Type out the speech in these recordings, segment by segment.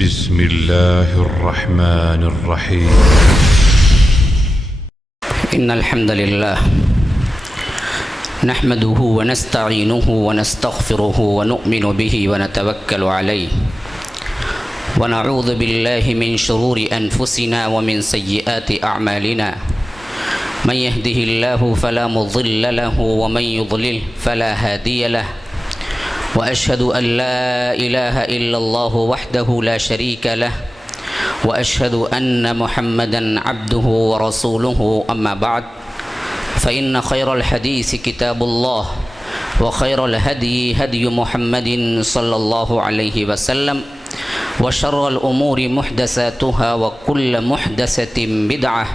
بسم الله الرحمن الرحيم. إن الحمد لله نحمده ونستعينه ونستغفره ونؤمن به ونتوكل عليه ونعوذ بالله من شرور أنفسنا ومن سيئات أعمالنا من يهده الله فلا مضل له ومن يضلل فلا هادي له وأشهد أن لا إله إلا الله وحده لا شريك له وأشهد أن محمدا عبده ورسوله أما بعد فإن خير الحديث كتاب الله وخير الهدي هدي محمد صلى الله عليه وسلم وشر الأمور محدثاتها وكل محدثة بدعة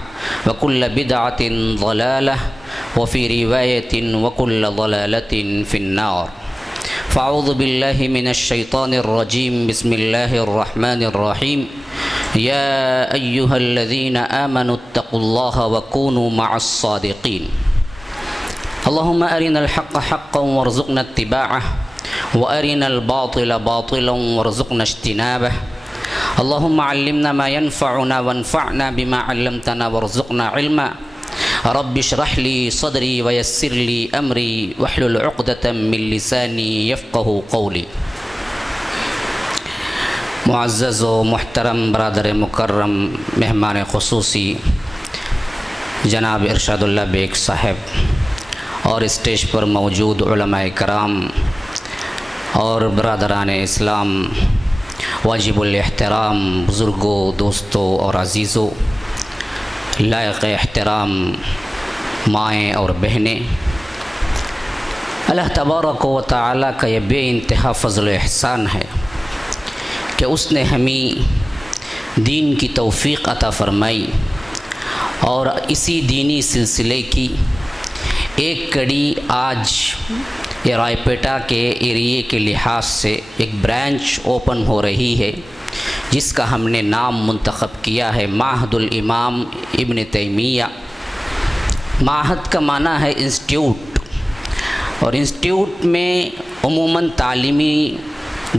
وكل بدعة ضلالة وفي رواية وكل ضلالة في النار. فأعوذ بالله من الشيطان الرجيم. بسم الله الرحمن الرحيم. يا أيها الذين آمنوا اتقوا الله وكونوا مع الصادقين. اللهم أرنا الحق حقا وارزقنا اتباعه وأرنا الباطل باطلا وارزقنا اجتنابه. اللهم علمنا ما ينفعنا وانفعنا بما علمتنا وارزقنا علما. رب اشرح لي صدري ويسر لي أمري واحلل عقدة من لساني يفقه قولي. معزز و محترم برادر مکرم مہمان خصوصی جناب ارشاد اللہ بیگ صاحب اور اسٹیج پر موجود علماء کرام اور برادران اسلام، واجب الاحترام بزرگوں، دوستوں اور عزیزوں، لائق احترام مائیں اور بہنیں، اللہ تبارک و تعالیٰ کا یہ بے انتہا فضل و احسان ہے کہ اس نے ہمیں دین کی توفیق عطا فرمائی اور اسی دینی سلسلے کی ایک کڑی آج یہ رائے پیٹا کے ایریے کے لحاظ سے ایک برانچ اوپن ہو رہی ہے، جس کا ہم نے نام منتخب کیا ہے معہد الامام ابن تیمیہ۔ معہد کا معنی ہے انسٹیٹیوٹ، اور انسٹیٹیوٹ میں عموماً تعلیمی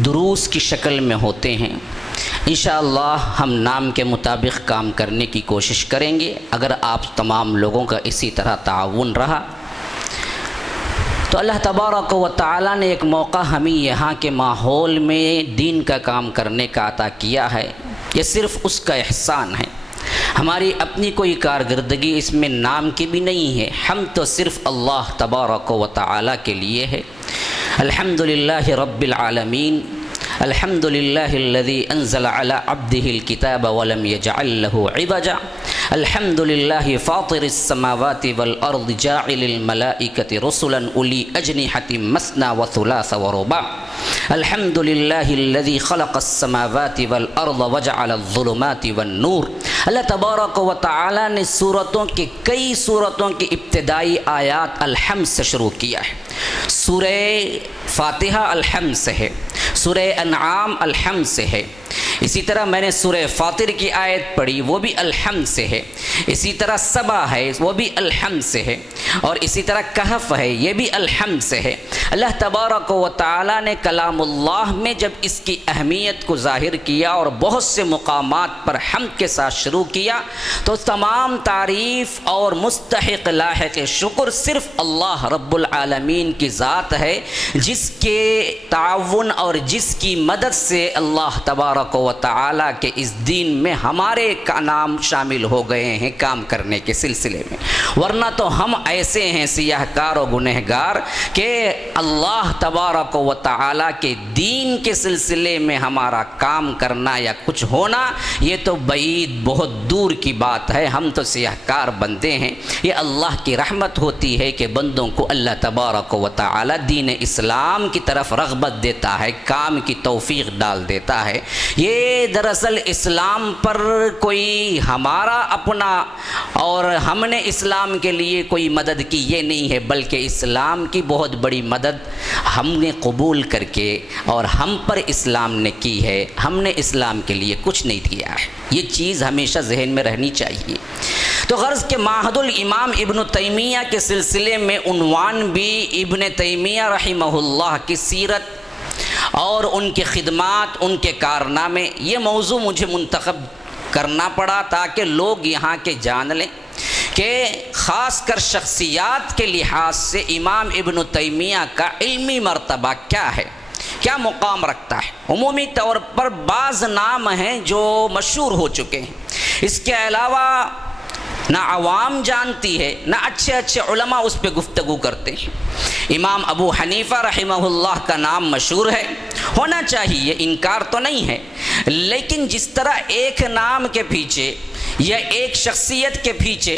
دروس کی شکل میں ہوتے ہیں۔ انشاءاللہ ہم نام کے مطابق کام کرنے کی کوشش کریں گے، اگر آپ تمام لوگوں کا اسی طرح تعاون رہا تو اللہ تبارک و تعالیٰ نے ایک موقع ہمیں یہاں کے ماحول میں دین کا کام کرنے کا عطا کیا ہے۔ یہ صرف اس کا احسان ہے، ہماری اپنی کوئی کارکردگی اس میں نام کی بھی نہیں ہے، ہم تو صرف اللہ تبارک و تعالیٰ کے لیے ہے۔ الحمدللہ رب العالمین، الحمدللہ الذی انزل علی عبدہ الکتاب ولم یجعل لہ عوجا، الحمدللہ فاطر السماوات والارض جاعل الملائکۃ رسلا اولی اجنحۃ مثنی وثلاث ورباع، الحمدللہ الذی خلق السماوات والارض وجعل الظلمات والنور۔ اللہ تبارک و تعالی نے کئی سورتوں کی ابتدائی آیات الحمد سے شروع کیا ہے۔ سورہ فاتحہ الحمد سے ہے، سورہ انعام الحمد سے ہے، اسی طرح میں نے سورہ فاطر کی آیت پڑھی وہ بھی الحمد سے ہے، اسی طرح سبا ہے وہ بھی الحمد سے ہے، اور اسی طرح کہف ہے یہ بھی الحمد سے ہے۔ اللہ تبارک و تعالی نے کلام اللہ میں جب اس کی اہمیت کو ظاہر کیا اور بہت سے مقامات پر حمد کے ساتھ شروع کیا تو تمام تعریف اور مستحق لاحق شکر صرف اللہ رب العالمین کی ذات ہے، جس کے تعاون اور جس کی مدد سے اللہ تبارک و تعالیٰ کے اس دین میں ہمارے کا نام شامل ہو گئے ہیں کام کرنے کے سلسلے میں، ورنہ تو ہم ایسے ہیں سیاہ کار و گنہگار کہ اللہ تبارک و تعالیٰ کے دین کے سلسلے میں ہمارا کام کرنا یا کچھ ہونا یہ تو بعید بہت دور کی بات ہے، ہم تو سیاہ کار بندے ہیں۔ یہ اللہ کی رحمت ہوتی ہے کہ بندوں کو اللہ تبارک و تعالیٰ دین اسلام کی طرف رغبت دیتا ہے، کام کی توفیق ڈال دیتا ہے۔ یہ دراصل اسلام پر کوئی ہمارا اپنا اور ہم نے اسلام کے لیے کوئی مدد کی یہ نہیں ہے، بلکہ اسلام کی بہت بڑی مدد ہم نے قبول کر کے اور ہم پر اسلام نے کی ہے، ہم نے اسلام کے لیے کچھ نہیں کیا ہے۔ یہ چیز ہمیشہ ذہن میں رہنی چاہیے۔ تو غرض کہ معہد الامام ابن تیمیہ کے سلسلے میں عنوان بھی ابن تیمیہ رحمہ اللہ کی سیرت اور ان کے خدمات، ان کے کارنامے، یہ موضوع مجھے منتخب کرنا پڑا تاکہ لوگ یہاں کے جان لیں کہ خاص کر شخصیات کے لحاظ سے امام ابن تیمیہ کا علمی مرتبہ کیا ہے، کیا مقام رکھتا ہے۔ عمومی طور پر بعض نام ہیں جو مشہور ہو چکے ہیں، اس کے علاوہ نہ عوام جانتی ہے، نہ اچھے اچھے علماء اس پہ گفتگو کرتے ہیں۔ امام ابو حنیفہ رحمہ اللہ کا نام مشہور ہے، ہونا چاہیے، انکار تو نہیں ہے، لیکن جس طرح ایک نام کے پیچھے یا ایک شخصیت کے پیچھے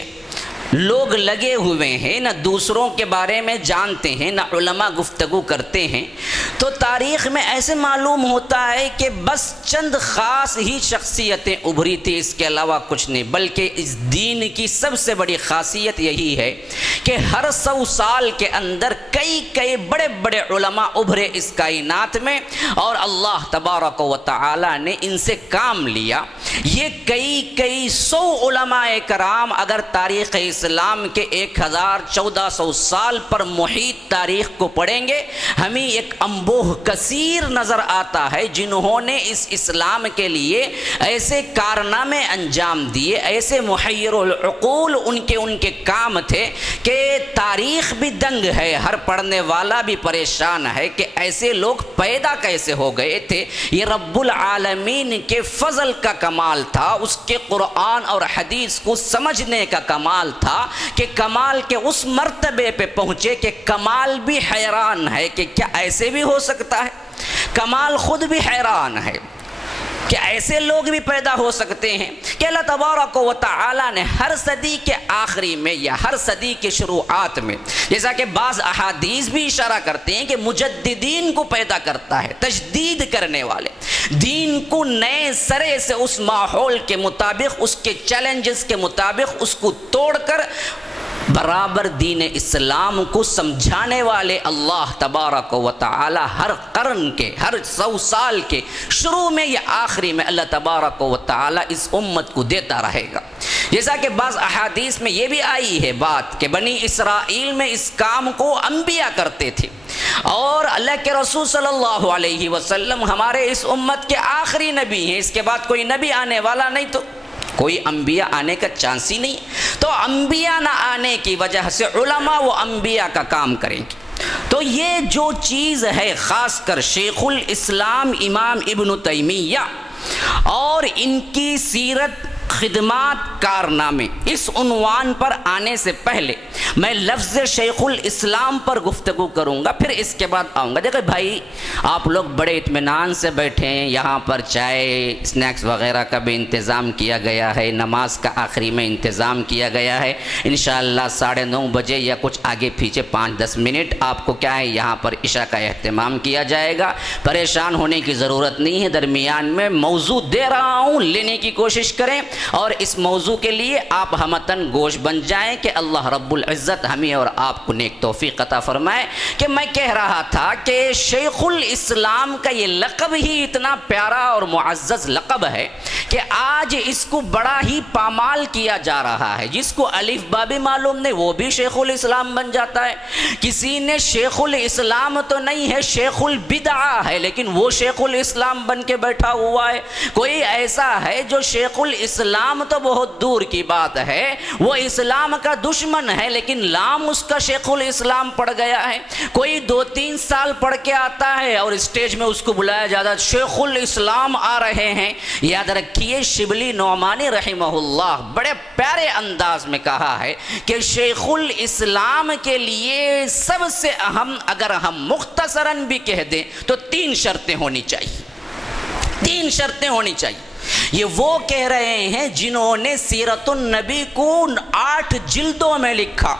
لوگ لگے ہوئے ہیں، نہ دوسروں کے بارے میں جانتے ہیں، نہ علماء گفتگو کرتے ہیں، تو تاریخ میں ایسے معلوم ہوتا ہے کہ بس چند خاص ہی شخصیتیں ابھری تھی، اس کے علاوہ کچھ نہیں۔ بلکہ اس دین کی سب سے بڑی خاصیت یہی ہے کہ ہر 100 سال کے اندر کئی بڑے بڑے علماء ابھرے اس کائنات میں، اور اللہ تبارک و تعالی نے ان سے کام لیا۔ یہ کئی 100 علماء کرام اگر تاریخ اسلام کے 1400 سال پر محیط تاریخ کو پڑھیں گے، ہمیں ایک انبوہ کثیر نظر آتا ہے جنہوں نے اس اسلام کے لیے ایسے کارنامے انجام دیے، ایسے محیر العقول ان کے کام تھے کہ تاریخ بھی دنگ ہے، ہر پڑھنے والا بھی پریشان ہے کہ ایسے لوگ پیدا کیسے ہو گئے تھے۔ یہ رب العالمین کے فضل کا کمال تھا، اس کے قرآن اور حدیث کو سمجھنے کا کمال تھا کہ کمال کے اس مرتبے پہ پہنچے کہ کمال بھی حیران ہے کہ کیا ایسے بھی ہو سکتا ہے۔ کمال خود بھی حیران ہے کہ ایسے لوگ بھی پیدا ہو سکتے ہیں کہ اللہ تبارک و تعالی نے ہر صدی کے آخری میں یا ہر صدی کے شروعات میں، جیسا کہ بعض احادیث بھی اشارہ کرتے ہیں کہ مجددین کو پیدا کرتا ہے، تجدید کرنے والے، دین کو نئے سرے سے اس ماحول کے مطابق، اس کے چیلنجز کے مطابق اس کو توڑ کر برابر دین اسلام کو سمجھانے والے اللہ تبارک و تعالی ہر قرن کے، ہر 100 سال کے شروع میں یا آخری میں اللہ تبارک و تعالی اس امت کو دیتا رہے گا۔ جیسا کہ بعض احادیث میں یہ بھی آئی ہے بات کہ بنی اسرائیل میں اس کام کو انبیاء کرتے تھے، اور اللہ کے رسول صلی اللہ علیہ وسلم ہمارے اس امت کے آخری نبی ہیں، اس کے بعد کوئی نبی آنے والا نہیں، تو کوئی انبیاء آنے کا چانس ہی نہیں، تو انبیاء نہ آنے کی وجہ سے علماء و انبیاء کا کام کریں گے۔ تو یہ جو چیز ہے خاص کر شیخ الاسلام امام ابن تیمیہ اور ان کی سیرت، خدمات، کارنامے، اس عنوان پر آنے سے پہلے میں لفظ شیخ الاسلام پر گفتگو کروں گا، پھر اس کے بعد آؤں گا۔ دیکھیں بھائی، آپ لوگ بڑے اطمینان سے بیٹھے ہیں، یہاں پر چائے، اسنیکس وغیرہ کا بھی انتظام کیا گیا ہے، نماز کا آخری میں انتظام کیا گیا ہے، انشاءاللہ 9:30 بجے یا کچھ آگے پیچھے 5-10 منٹ آپ کو کیا ہے یہاں پر عشاء کا اہتمام کیا جائے گا۔ پریشان ہونے کی ضرورت نہیں ہے، درمیان میں موضوع دے رہا ہوں، لینے کی کوشش کریں، اور اس موضوع کے لیے آپ ہمتن گوش بن جائیں کہ اللہ رب العزت ہمیں اور آپ کو نیک توفیق عطا فرمائے۔ کہ میں کہہ رہا تھا کہ شیخ الاسلام کا یہ لقب ہی اتنا پیارا اور معزز لقب ہے کہ آج اس کو بڑا ہی پامال کیا جا رہا ہے۔ جس کو الف با بھی معلوم نہیں وہ بھی شیخ الاسلام بن جاتا ہے۔ کسی نے شیخ الاسلام تو نہیں ہے، شیخ البدعہ ہے، لیکن وہ شیخ الاسلام بن کے بیٹھا ہوا ہے۔ کوئی ایسا ہے جو شیخ الاسلام تو بہت دور کی بات ہے، وہ اسلام کا دشمن ہے، لیکن لام اس کا شیخ الاسلام پڑ گیا ہے۔ کوئی 2-3 سال پڑھ کے آتا ہے اور اسٹیج میں اس کو بلایا جاتا ہے، شیخ الاسلام آ رہے ہیں۔ یاد رکھیے شبلی نعمانی رحمہ اللہ بڑے پیارے انداز میں کہا ہے کہ شیخ الاسلام کے لیے سب سے اہم اگر ہم مختصراً بھی کہہ دیں تو 3 شرطیں ہونی چاہیے، 3 شرطیں ہونی چاہیے۔ یہ وہ کہہ رہے ہیں جنہوں نے سیرت النبی کو 8 جلدوں میں لکھا،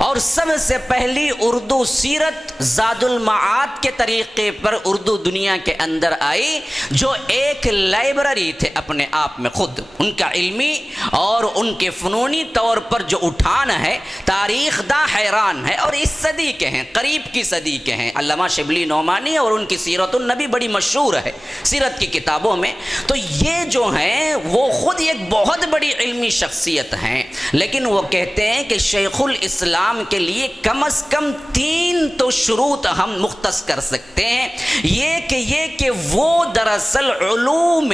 اور سب سے پہلی اردو سیرت زاد المعاد کے طریقے پر اردو دنیا کے اندر آئی، جو ایک لائبریری تھے اپنے آپ میں خود۔ ان کا علمی اور ان کے فنونی طور پر جو اٹھان ہے، تاریخ داں حیران ہے، اور اس صدی کے ہیں، قریب کی صدی کے ہیں، علامہ شبلی نعمانی، اور ان کی سیرت النبی بڑی مشہور ہے سیرت کی کتابوں میں۔ تو یہ جو ہیں وہ خود ایک بہت بڑی علمی شخصیت ہیں، لیکن وہ کہتے ہیں کہ شیخ الاسلام اسلام کے لیے کم از کم 3 تو شروط ہم مختص کر سکتے ہیں۔ یہ کہ وہ دراصل علوم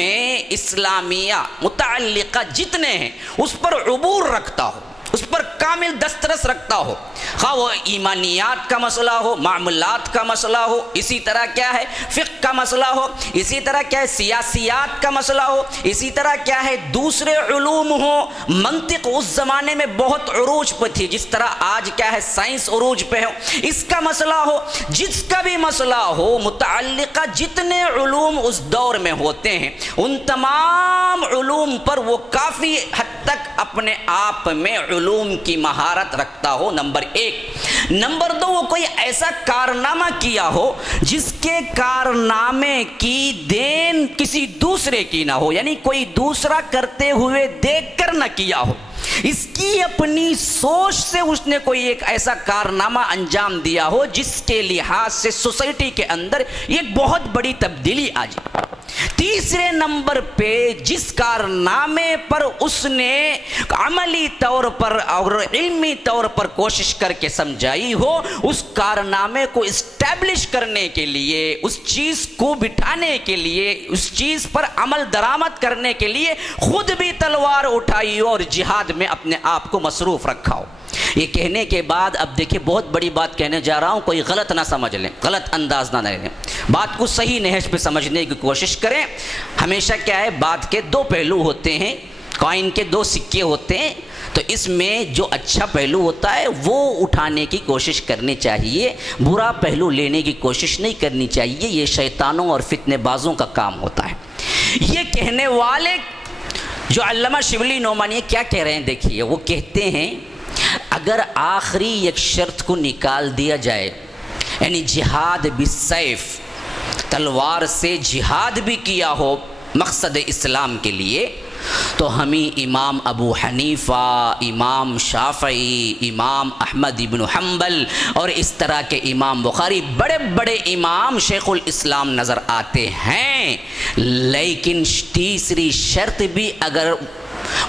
اسلامیہ متعلقہ جتنے ہیں اس پر عبور رکھتا ہو، اس پر کامل دسترس رکھتا ہو، خواہ وہ ایمانیات کا مسئلہ ہو، معاملات کا مسئلہ ہو، اسی طرح کیا ہے فقہ کا مسئلہ ہو، اسی طرح کیا ہے سیاسیات کا مسئلہ ہو، اسی طرح کیا ہے دوسرے علوم ہو۔ منطق اس زمانے میں بہت عروج پہ تھی، جس طرح آج کیا ہے سائنس عروج پہ ہو، اس کا مسئلہ ہو، جس کا بھی مسئلہ ہو، متعلقہ جتنے علوم اس دور میں ہوتے ہیں ان تمام علوم پر وہ کافی حد تک اپنے آپ میں علوم کی مہارت رکھتا ہو، نمبر 1۔ نمبر 2، وہ کوئی ایسا کارنامہ کیا ہو جس کے کارنامے کی دین کسی دوسرے کی نہ ہو، یعنی کوئی دوسرا کرتے ہوئے دیکھ کر نہ کیا ہو، اس کی اپنی سوچ سے اس نے کوئی ایک ایسا کارنامہ انجام دیا ہو جس کے لحاظ سے سوسائٹی کے اندر ایک بہت بڑی تبدیلی آ جائے۔ تیسرے نمبر پہ جس کارنامے پر اس نے عملی طور پر اور علمی طور پر کوشش کر کے سمجھائی ہو، اس کارنامے کو اسٹیبلش کرنے کے لیے، اس چیز کو بٹھانے کے لیے، اس چیز پر عمل درآمد کرنے کے لیے خود بھی تلوار اٹھائی ہو اور جہاد میں اپنے آپ کو مصروف رکھا ہو۔ یہ کہنے کے بعد اب دیکھیں بہت بڑی بات کہنے جا رہا ہوں، کوئی غلط نہ سمجھ لیں، غلط انداز نہ لیں، بات کو صحیح نہج پہ سمجھنے کی کوشش کریں۔ ہمیشہ کیا ہے بات کے 2 پہلو ہوتے ہیں، کوائن کے 2 سکے ہوتے ہیں، تو اس میں جو اچھا پہلو ہوتا ہے وہ اٹھانے کی کوشش کرنی چاہیے، برا پہلو لینے کی کوشش نہیں کرنی چاہیے، یہ شیطانوں اور فتنے بازوں کا کام ہوتا ہے۔ یہ کہنے والے جو علامہ شبلی نعمانی کیا کہہ رہے ہیں دیکھیے، وہ کہتے ہیں اگر آخری ایک شرط کو نکال دیا جائے، یعنی جہاد بالسیف، تلوار سے جہاد بھی کیا ہو مقصد اسلام کے لیے، تو ہمیں امام ابو حنیفہ، امام شافعی، امام احمد بن حنبل اور اس طرح کے امام بخاری، بڑے بڑے امام شیخ الاسلام نظر آتے ہیں۔ لیکن تیسری شرط بھی اگر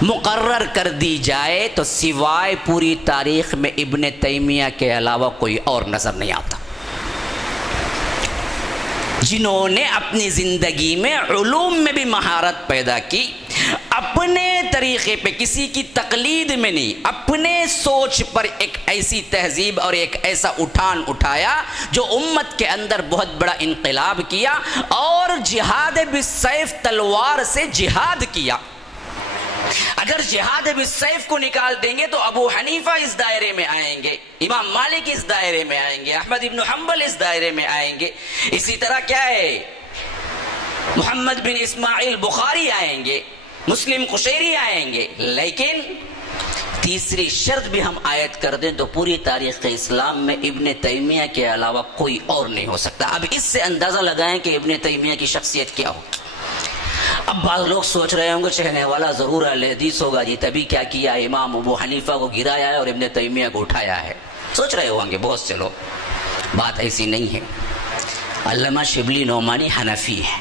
مقرر کر دی جائے تو سوائے پوری تاریخ میں ابن تیمیہ کے علاوہ کوئی اور نظر نہیں آتا، جنہوں نے اپنی زندگی میں علوم میں بھی مہارت پیدا کی، اپنے طریقے پہ کسی کی تقلید میں نہیں، اپنے سوچ پر ایک ایسی تہذیب اور ایک ایسا اٹھان اٹھایا جو امت کے اندر بہت بڑا انقلاب کیا، اور جہاد بالسیف، تلوار سے جہاد کیا۔ اگر جہاد بالسیف کو نکال دیں گے تو ابو حنیفہ اس دائرے میں آئیں گے، امام مالک اس دائرے میں آئیں گے، احمد بن حنبل اس دائرے میں آئیں گے، اسی طرح کیا ہے محمد بن اسماعیل بخاری آئیں گے، مسلم قشیری آئیں گے۔ لیکن تیسری شرط بھی ہم عائد کر دیں تو پوری تاریخ اسلام میں ابن تیمیہ کے علاوہ کوئی اور نہیں ہو سکتا۔ اب اس سے اندازہ لگائیں کہ ابن تیمیہ کی شخصیت کیا ہو۔ اب بعض لوگ سوچ رہے ہوں گے چہنے والا ضرور اہل حدیث ہوگا جی، تبھی کیا کیا امام ابو حنیفہ کو گرایا ہے اور ابن تیمیہ کو اٹھایا ہے، سوچ رہے ہوں گے بہت سے لوگ۔ بات ایسی نہیں ہے۔ علامہ شبلی نعمانی حنفی ہے،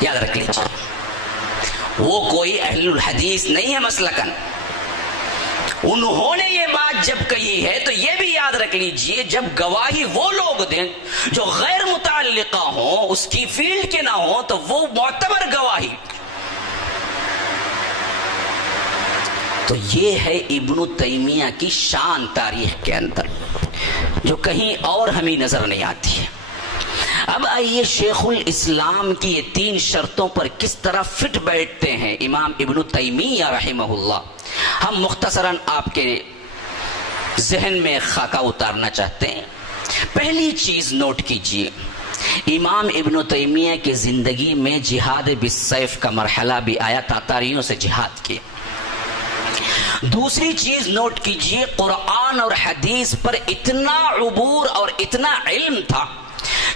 یاد رکھ لیجیے، وہ کوئی اہل الحدیث نہیں ہے مسلکن۔ انہوں نے یہ بات جب کہی ہے تو یہ بھی یاد رکھ لیجئے، جب گواہی وہ لوگ دیں جو غیر متعلقہ ہوں، اس کی فیلڈ کے نہ ہوں، تو وہ معتبر گواہی۔ تو یہ ہے ابن تیمیہ کی شان تاریخ کے اندر، جو کہیں اور ہمیں نظر نہیں آتی ہے۔ اب آئیے شیخ الاسلام کی یہ 3 شرطوں پر کس طرح فٹ بیٹھتے ہیں امام ابن تیمیہ رحمہ اللہ، ہم مختصراً آپ کے ذہن میں خاکہ اتارنا چاہتے ہیں۔ پہلی چیز نوٹ کیجئے، امام ابن تیمیہ کی زندگی میں جہاد بالسیف کا مرحلہ بھی آیا، تاتاریوں سے جہاد کیا۔ دوسری چیز نوٹ کیجئے، قرآن اور حدیث پر اتنا عبور اور اتنا علم تھا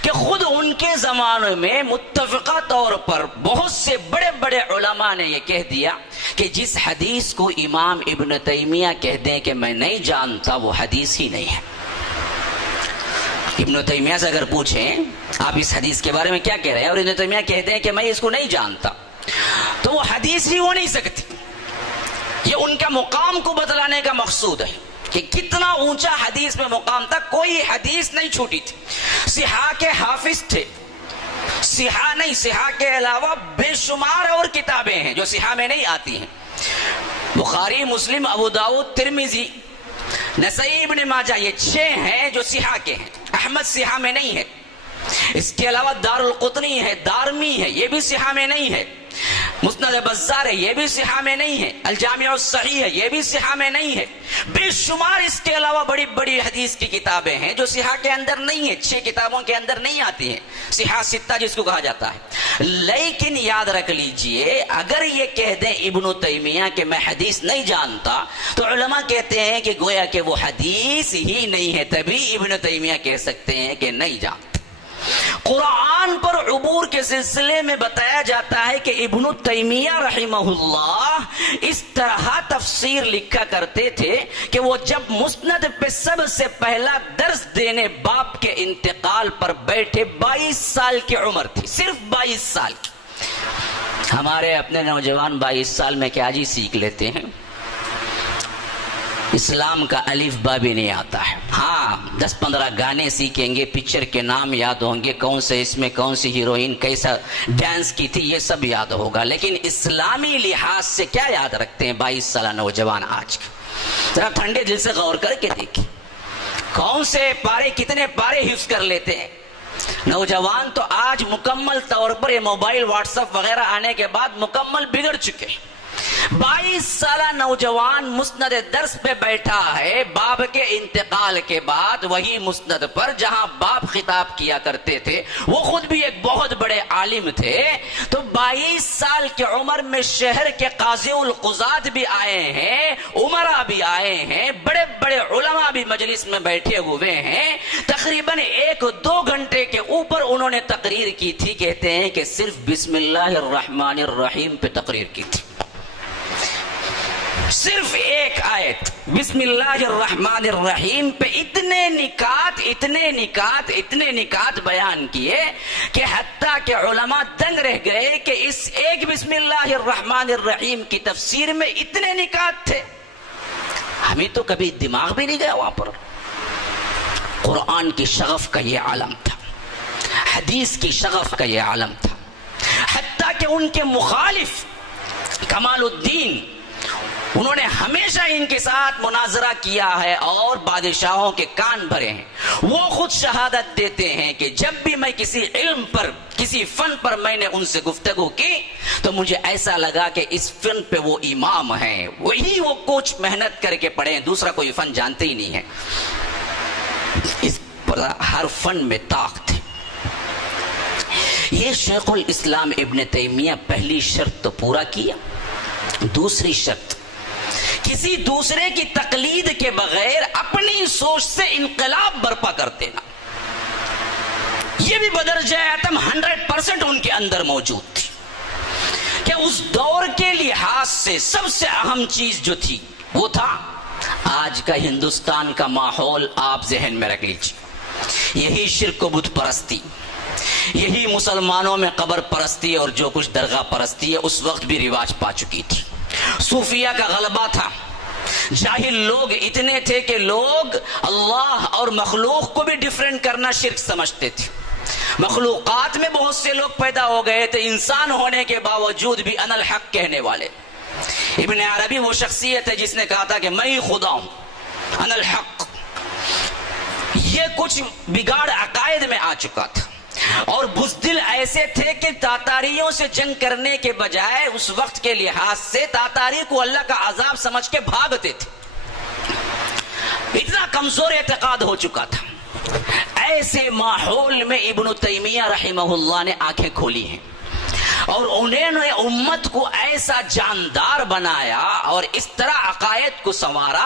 کہ خود ان کے زمانے میں متفقہ طور پر بہت سے بڑے بڑے علماء نے یہ کہہ دیا کہ جس حدیث کو امام ابن تیمیہ کہہ دیں کہ میں نہیں جانتا، وہ حدیث ہی نہیں ہے۔ ابن تیمیہ سے اگر پوچھیں آپ اس حدیث کے بارے میں کیا کہہ رہے ہیں، اور ابن تیمیہ کہتے ہیں کہ میں اس کو نہیں جانتا، تو وہ حدیث ہی ہو نہیں سکتی۔ یہ ان کا مقام کو بتلانے کا مقصود ہے کہ کتنا اونچا حدیث میں مقام تھا. کوئی حدیث نہیں چھوٹی تھی. صحاح کے حافظ تھے. صحاح نہیں، صحاح کے علاوہ بے شمار اور کتابیں ہیں جو صحاح میں نہیں آتی ہیں. بخاری، مسلم، ابو داؤد، ترمذی، نسائی، ابن ماجہ، یہ 6 ہیں جو صحاح کے ہیں. احمد صحاح میں نہیں ہے. اس کے علاوہ دار القطنی ہے، دارمی ہے، یہ بھی صحاح میں نہیں ہے. مسند بزار ہے، یہ بھی صحاح میں نہیں ہے. الجامع الصحیح ہے، یہ بھی صحاح میں نہیں ہے. بے شمار اس کے علاوہ بڑی بڑی حدیث کی کتابیں ہیں جو صحاح کے اندر نہیں ہیں. 6 کتابوں کے اندر نہیں آتی ہیں، صحاح 6 جس کو کہا جاتا ہے. لیکن یاد رکھ لیجئے، اگر یہ کہہ دیں ابن تیمیہ کہ میں حدیث نہیں جانتا، تو علماء کہتے ہیں کہ گویا کہ وہ حدیث ہی نہیں ہے. تبھی ابن تیمیہ کہہ سکتے ہیں کہ نہیں جانتا. قرآن پر عبور کے سلسلے میں بتایا جاتا ہے کہ ابن تیمیہ رحمہ اللہ اس طرح تفسیر لکھا کرتے تھے کہ وہ جب مسند پہ سب سے پہلا درس دینے باپ کے انتقال پر بیٹھے، 22 سال کی عمر تھی، صرف 22 سال کی. ہمارے اپنے نوجوان 22 سال میں کیا جی سیکھ لیتے ہیں؟ اسلام کا الف با بھی نہیں آتا ہے. ہاں 10-15 گانے سیکھیں گے، پکچر کے نام یاد ہوں گے، کون سے اس میں کون سی ہیروئن کیسا ڈانس کی تھی، یہ سب یاد ہوگا. لیکن اسلامی لحاظ سے کیا یاد رکھتے ہیں 22 سالہ نوجوان آج کے؟ ذرا ٹھنڈے دل سے غور کر کے دیکھیں کون سے پارے، کتنے پارے حفظ کر لیتے ہیں. نوجوان تو آج مکمل طور پر یہ موبائل، واٹس ایپ وغیرہ آنے کے بعد مکمل بگڑ چکے ہیں. 22 سالہ نوجوان مسند درس پہ بیٹھا ہے باپ کے انتقال کے بعد، وہی مسند پر جہاں باپ خطاب کیا کرتے تھے. وہ خود بھی ایک بہت بڑے عالم تھے. تو 22 سال کی عمر میں شہر کے قاضی القضات بھی آئے ہیں، عمرا بھی آئے ہیں، بڑے بڑے علماء بھی مجلس میں بیٹھے ہوئے ہیں. تقریباً 1-2 گھنٹے کے اوپر انہوں نے تقریر کی تھی. کہتے ہیں کہ صرف بسم اللہ الرحمن الرحیم پہ تقریر کی تھی. صرف ایک آیت بسم اللہ الرحمن الرحیم پہ اتنے نکات بیان کیے کہ حتیٰ کہ علماء دنگ رہ گئے کہ اس ایک بسم اللہ الرحمن الرحیم کی تفسیر میں اتنے نکات تھے. ہمیں تو کبھی دماغ بھی نہیں گیا وہاں پر. قرآن کی شغف کا یہ عالم تھا، حدیث کی شغف کا یہ عالم تھا. حتیٰ کہ ان کے مخالف کمال الدین، انہوں نے ہمیشہ ان کے ساتھ مناظرہ کیا ہے اور بادشاہوں کے کان بھرے ہیں. وہ خود شہادت دیتے ہیں کہ جب بھی میں کسی علم پر، کسی فن پر میں نے ان سے گفتگو کی تو مجھے ایسا لگا کہ اس فن پہ وہ امام ہیں، وہی وہ کچھ محنت کر کے پڑھے ہیں، دوسرا کوئی فن جانتے ہی نہیں ہے. اس پر ہر فن میں طاقت ہے. یہ شیخ الاسلام ابن تیمیہ پہلی شرط تو پورا کیا. دوسری شرط، کسی دوسرے کی تقلید کے بغیر اپنی سوچ سے انقلاب برپا کر دینا. یہ بھی بدرجہ اتم 100% ان کے اندر موجود تھی کہ اس دور کے لحاظ سے سب سے اہم چیز جو تھی وہ تھا آج کا ہندوستان کا ماحول. آپ ذہن میں رکھ لیجیے، یہی شرک و بت پرستی، یہی مسلمانوں میں قبر پرستی اور جو کچھ درگاہ پرستی ہے اس وقت بھی رواج پا چکی تھی. صوفیہ کا غلبہ تھا. جاہل لوگ اتنے تھے کہ لوگ اللہ اور مخلوق کو بھی ڈیفرنٹ کرنا شرک سمجھتے تھے. مخلوقات میں بہت سے لوگ پیدا ہو گئے تھے انسان ہونے کے باوجود بھی انا الحق کہنے والے. ابن عربی وہ شخصیت ہے جس نے کہا تھا کہ میں ہی خدا ہوں، انا الحق. یہ کچھ بگاڑ عقائد میں آ چکا تھا اور بزدل ایسے تھے کہ تاتاریوں سے جنگ کرنے کے بجائے اس وقت کے لحاظ سے تاتاری کو اللہ کا عذاب سمجھ کے بھاگتے تھے. اتنا کمزور اعتقاد ہو چکا تھا. ایسے ماحول میں ابن تیمیہ رحمہ اللہ نے آنکھیں کھولی ہیں اور انہوں نے امت کو ایسا جاندار بنایا اور اس طرح عقائد کو سنوارا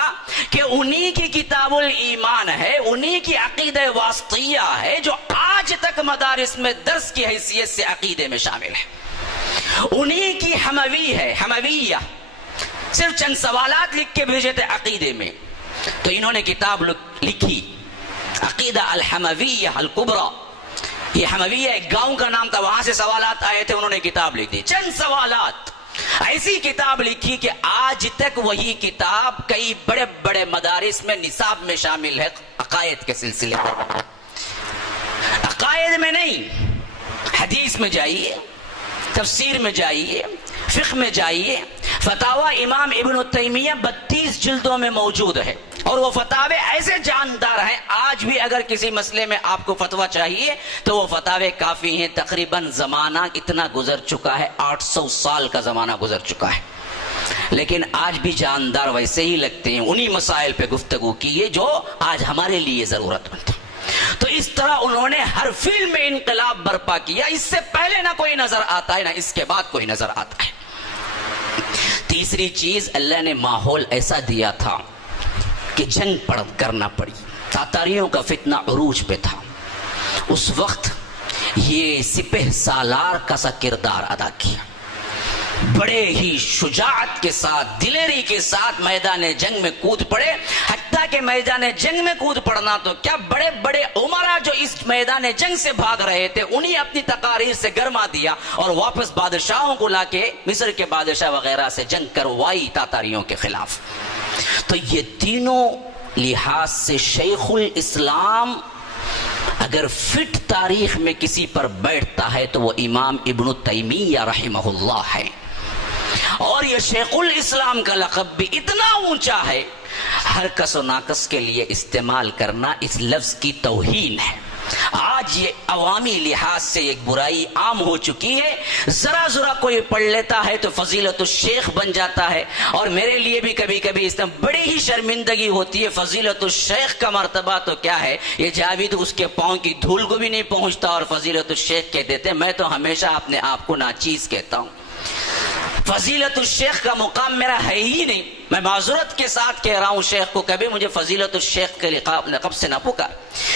کہ انہی کی کتاب الایمان ہے، انہی کی عقیدہ واسطیہ ہے جو آج تک مدارس میں درس کی حیثیت سے عقیدے میں شامل ہے. انہی کی حموی ہے، حمویہ. صرف چند سوالات لکھ کے بھیجے تھے عقیدے میں، تو انہوں نے کتاب لکھی عقیدہ الحمویہ الکبریٰ. یہ حمویہ ایک گاؤں کا نام تھا، وہاں سے سوالات آئے تھے، انہوں نے کتاب لکھ دی. چند سوالات ایسی کتاب لکھی کہ آج تک وہی کتاب کئی بڑے بڑے مدارس میں نصاب میں شامل ہے عقائد کے سلسلے میں. عقائد میں نہیں، حدیث میں جائیے، تفسیر میں جائیے، فقہ میں جائیے. فتاوی امام ابن تیمیہ 32 جلدوں میں موجود ہے، اور وہ فتاوے ایسے جاندار ہیں. آج بھی اگر کسی مسئلے میں آپ کو فتویٰ چاہیے تو وہ فتاوے کافی ہیں. تقریباً زمانہ اتنا گزر چکا ہے، 800 سال کا زمانہ گزر چکا ہے، لیکن آج بھی جاندار ویسے ہی لگتے ہیں. انہی مسائل پہ گفتگو کی ہے جو آج ہمارے لیے ضرورت مند ہے. تو اس طرح انہوں نے ہر فیلڈ میں انقلاب برپا کیا. اس سے پہلے نہ کوئی نظر آتا ہے، نہ اس کے بعد کوئی نظر آتا ہے. تیسری چیز، اللہ نے ماحول ایسا دیا تھا کہ جنگ کرنا پڑی. تاتاریوں کا فتنہ عروج پہ تھا. اس وقت یہ سپہ سالار کا سا کردار ادا کیا. بڑے ہی شجاعت کے ساتھ، دلیری کے ساتھ میدان جنگ میں کود پڑے. حتیٰ کہ میدان جنگ میں کود پڑنا تو کیا، بڑے بڑے عمرا جو اس میدان جنگ سے بھاگ رہے تھے انہیں اپنی تقاریر سے گرما دیا اور واپس بادشاہوں کو لا کے مصر کے بادشاہ وغیرہ سے جنگ کروائی تاتاریوں کے خلاف. تو یہ تینوں لحاظ سے شیخ الاسلام اگر فٹ تاریخ میں کسی پر بیٹھتا ہے تو وہ امام ابن تیمیہ رحمہ اللہ ہے. اور یہ شیخ الاسلام کا لقب بھی اتنا اونچا ہے، ہر کس و ناقص کے لیے استعمال کرنا اس لفظ کی توہین ہے. آج یہ عوامی لحاظ سے ایک برائی عام ہو چکی ہے. ذرا ذرا کوئی پڑھ لیتا ہے تو فضیلت الشیخ بن جاتا ہے. اور میرے لیے بھی کبھی کبھی اس میں بڑی ہی شرمندگی ہوتی ہے. فضیلت الشیخ کا مرتبہ تو کیا ہے، یہ جاوید اس کے پاؤں کی دھول کو بھی نہیں پہنچتا اور فضیلت الشیخ کہہ دیتے. میں تو ہمیشہ اپنے آپ کو ناچیز کہتا ہوں. فضیلت الشیخ کا مقام میرا ہے ہی نہیں. میں معذرت کے ساتھ کہہ رہا ہوں، شیخ کو کبھی مجھے فضیلت الشیخ کے لقب سے نہ پکار.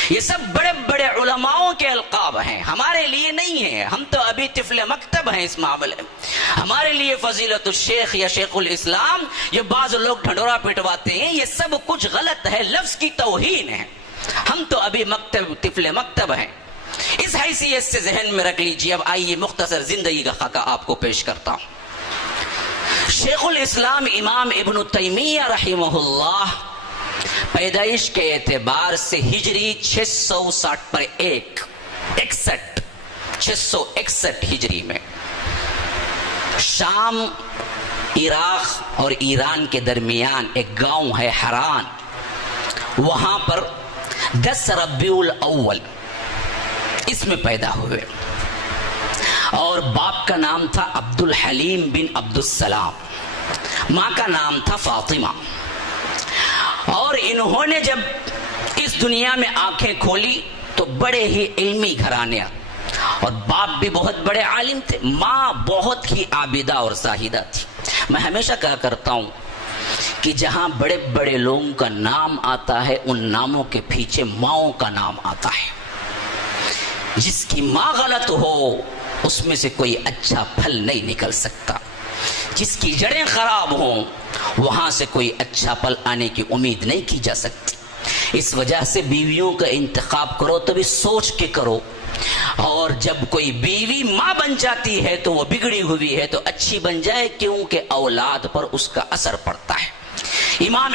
یہ سب بڑے بڑے علماؤں کے القاب ہیں، ہمارے لیے نہیں ہیں. ہم تو ابھی طفل مکتب ہیں اس معاملے میں. ہمارے لیے فضیلت الشیخ یا شیخ الاسلام، یہ بعض لوگ ڈھنڈورا پٹواتے ہیں، یہ سب کچھ غلط ہے، لفظ کی توہین ہے. ہم تو ابھی طفل مکتب ہیں. اس حیثیت سے ذہن میں رکھ لیجیے. اب آئیے مختصر زندگی کا خاکہ آپ کو پیش کرتا ہوں. شیخ الاسلام امام ابن تیمیہ رحمہ اللہ پیدائش کے اعتبار سے ہجری 660 پر 661 ہجری میں شام، عراق اور ایران کے درمیان ایک گاؤں ہے حران. وہاں پر 10 ربیع الاول اس میں پیدا ہوئے. اور باپ کا نام تھا عبد الحلیم بن عبد السلام، ماں کا نام تھا فاطمہ. اور انہوں نے جب اس دنیا میں آنکھیں کھولی تو بڑے ہی علمی گھرانے، اور باپ بھی بہت بڑے عالم تھے، ماں بہت ہی عابدہ اور زاہدہ تھی. میں ہمیشہ کہا کرتا ہوں کہ جہاں بڑے بڑے لوگوں کا نام آتا ہے ان ناموں کے پیچھے ماؤں کا نام آتا ہے. جس کی ماں غلط ہو اس میں سے کوئی اچھا پھل نہیں نکل سکتا. جس کی جڑیں خراب ہوں وہاں سے کوئی اچھا پھل آنے کی امید نہیں کی جا سکتی. اس وجہ سے بیویوں کا انتخاب کرو تو بھی سوچ کے کرو. اور جب کوئی بیوی ماں بن جاتی ہے تو وہ بگڑی ہوئی ہے تو اچھی بن جائے، کیونکہ اولاد پر اس کا اثر پڑتا ہے. امام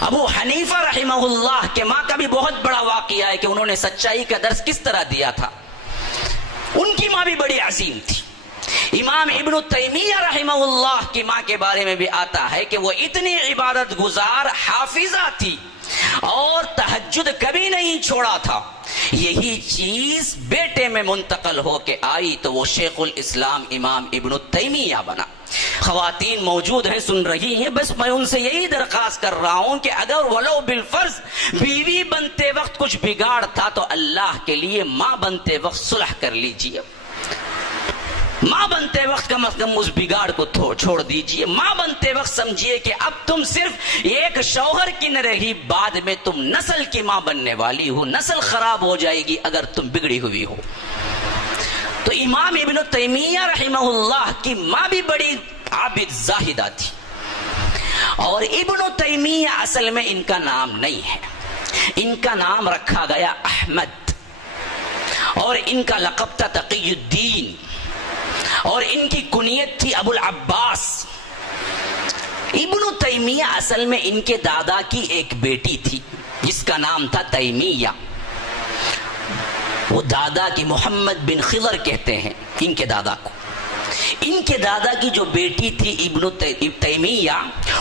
ابو حنیفہ رحمہ اللہ کے ماں کا بھی بہت بڑا واقعہ ہے کہ انہوں نے سچائی کا درس کس طرح دیا تھا. ان کی ماں بھی بڑی عظیم تھی. امام ابن تیمیہ رحمہ اللہ کی ماں کے بارے میں بھی آتا ہے کہ وہ اتنی عبادت گزار حافظہ تھی اور تہجد کبھی نہیں چھوڑا تھا. یہی چیز بیٹے میں منتقل ہو کے آئی تو وہ شیخ الاسلام امام ابن تیمیہ بنا. خواتین موجود ہیں، سن رہی ہیں، بس میں ان سے یہی درخواست کر رہا ہوں کہ اگر ولو بالفرض بیوی بنتے وقت کچھ بگاڑ تھا تو اللہ کے لیے ماں بنتے وقت صلح کر لیجئے. ماں بنتے وقت کم از کم اس بگاڑ کو چھوڑ دیجئے. ماں بنتے وقت سمجھیے کہ اب تم صرف ایک شوہر کی نہ رہی، بعد میں تم نسل کی ماں بننے والی ہو. نسل خراب ہو جائے گی اگر تم بگڑی ہوئی ہو. تو امام ابن تیمیہ رحمہ اللہ کی ماں بھی بڑی عابد زاہدہ تھی. اور ابن تیمیہ اصل میں ان کا نام نہیں ہے، ان کا نام رکھا گیا احمد، اور ان کا لقب تھا تقی الدین. اور ان کی کنیت تھی ابو العباس۔ ابن تیمیہ اصل میں ان کے دادا کی ایک بیٹی تھی جس کا نام تھا تیمیہ۔ وہ دادا کی محمد بن خضر کہتے ہیں ان کے دادا کو۔ ان کے دادا کی جو بیٹی تھی ابن تیمیہ،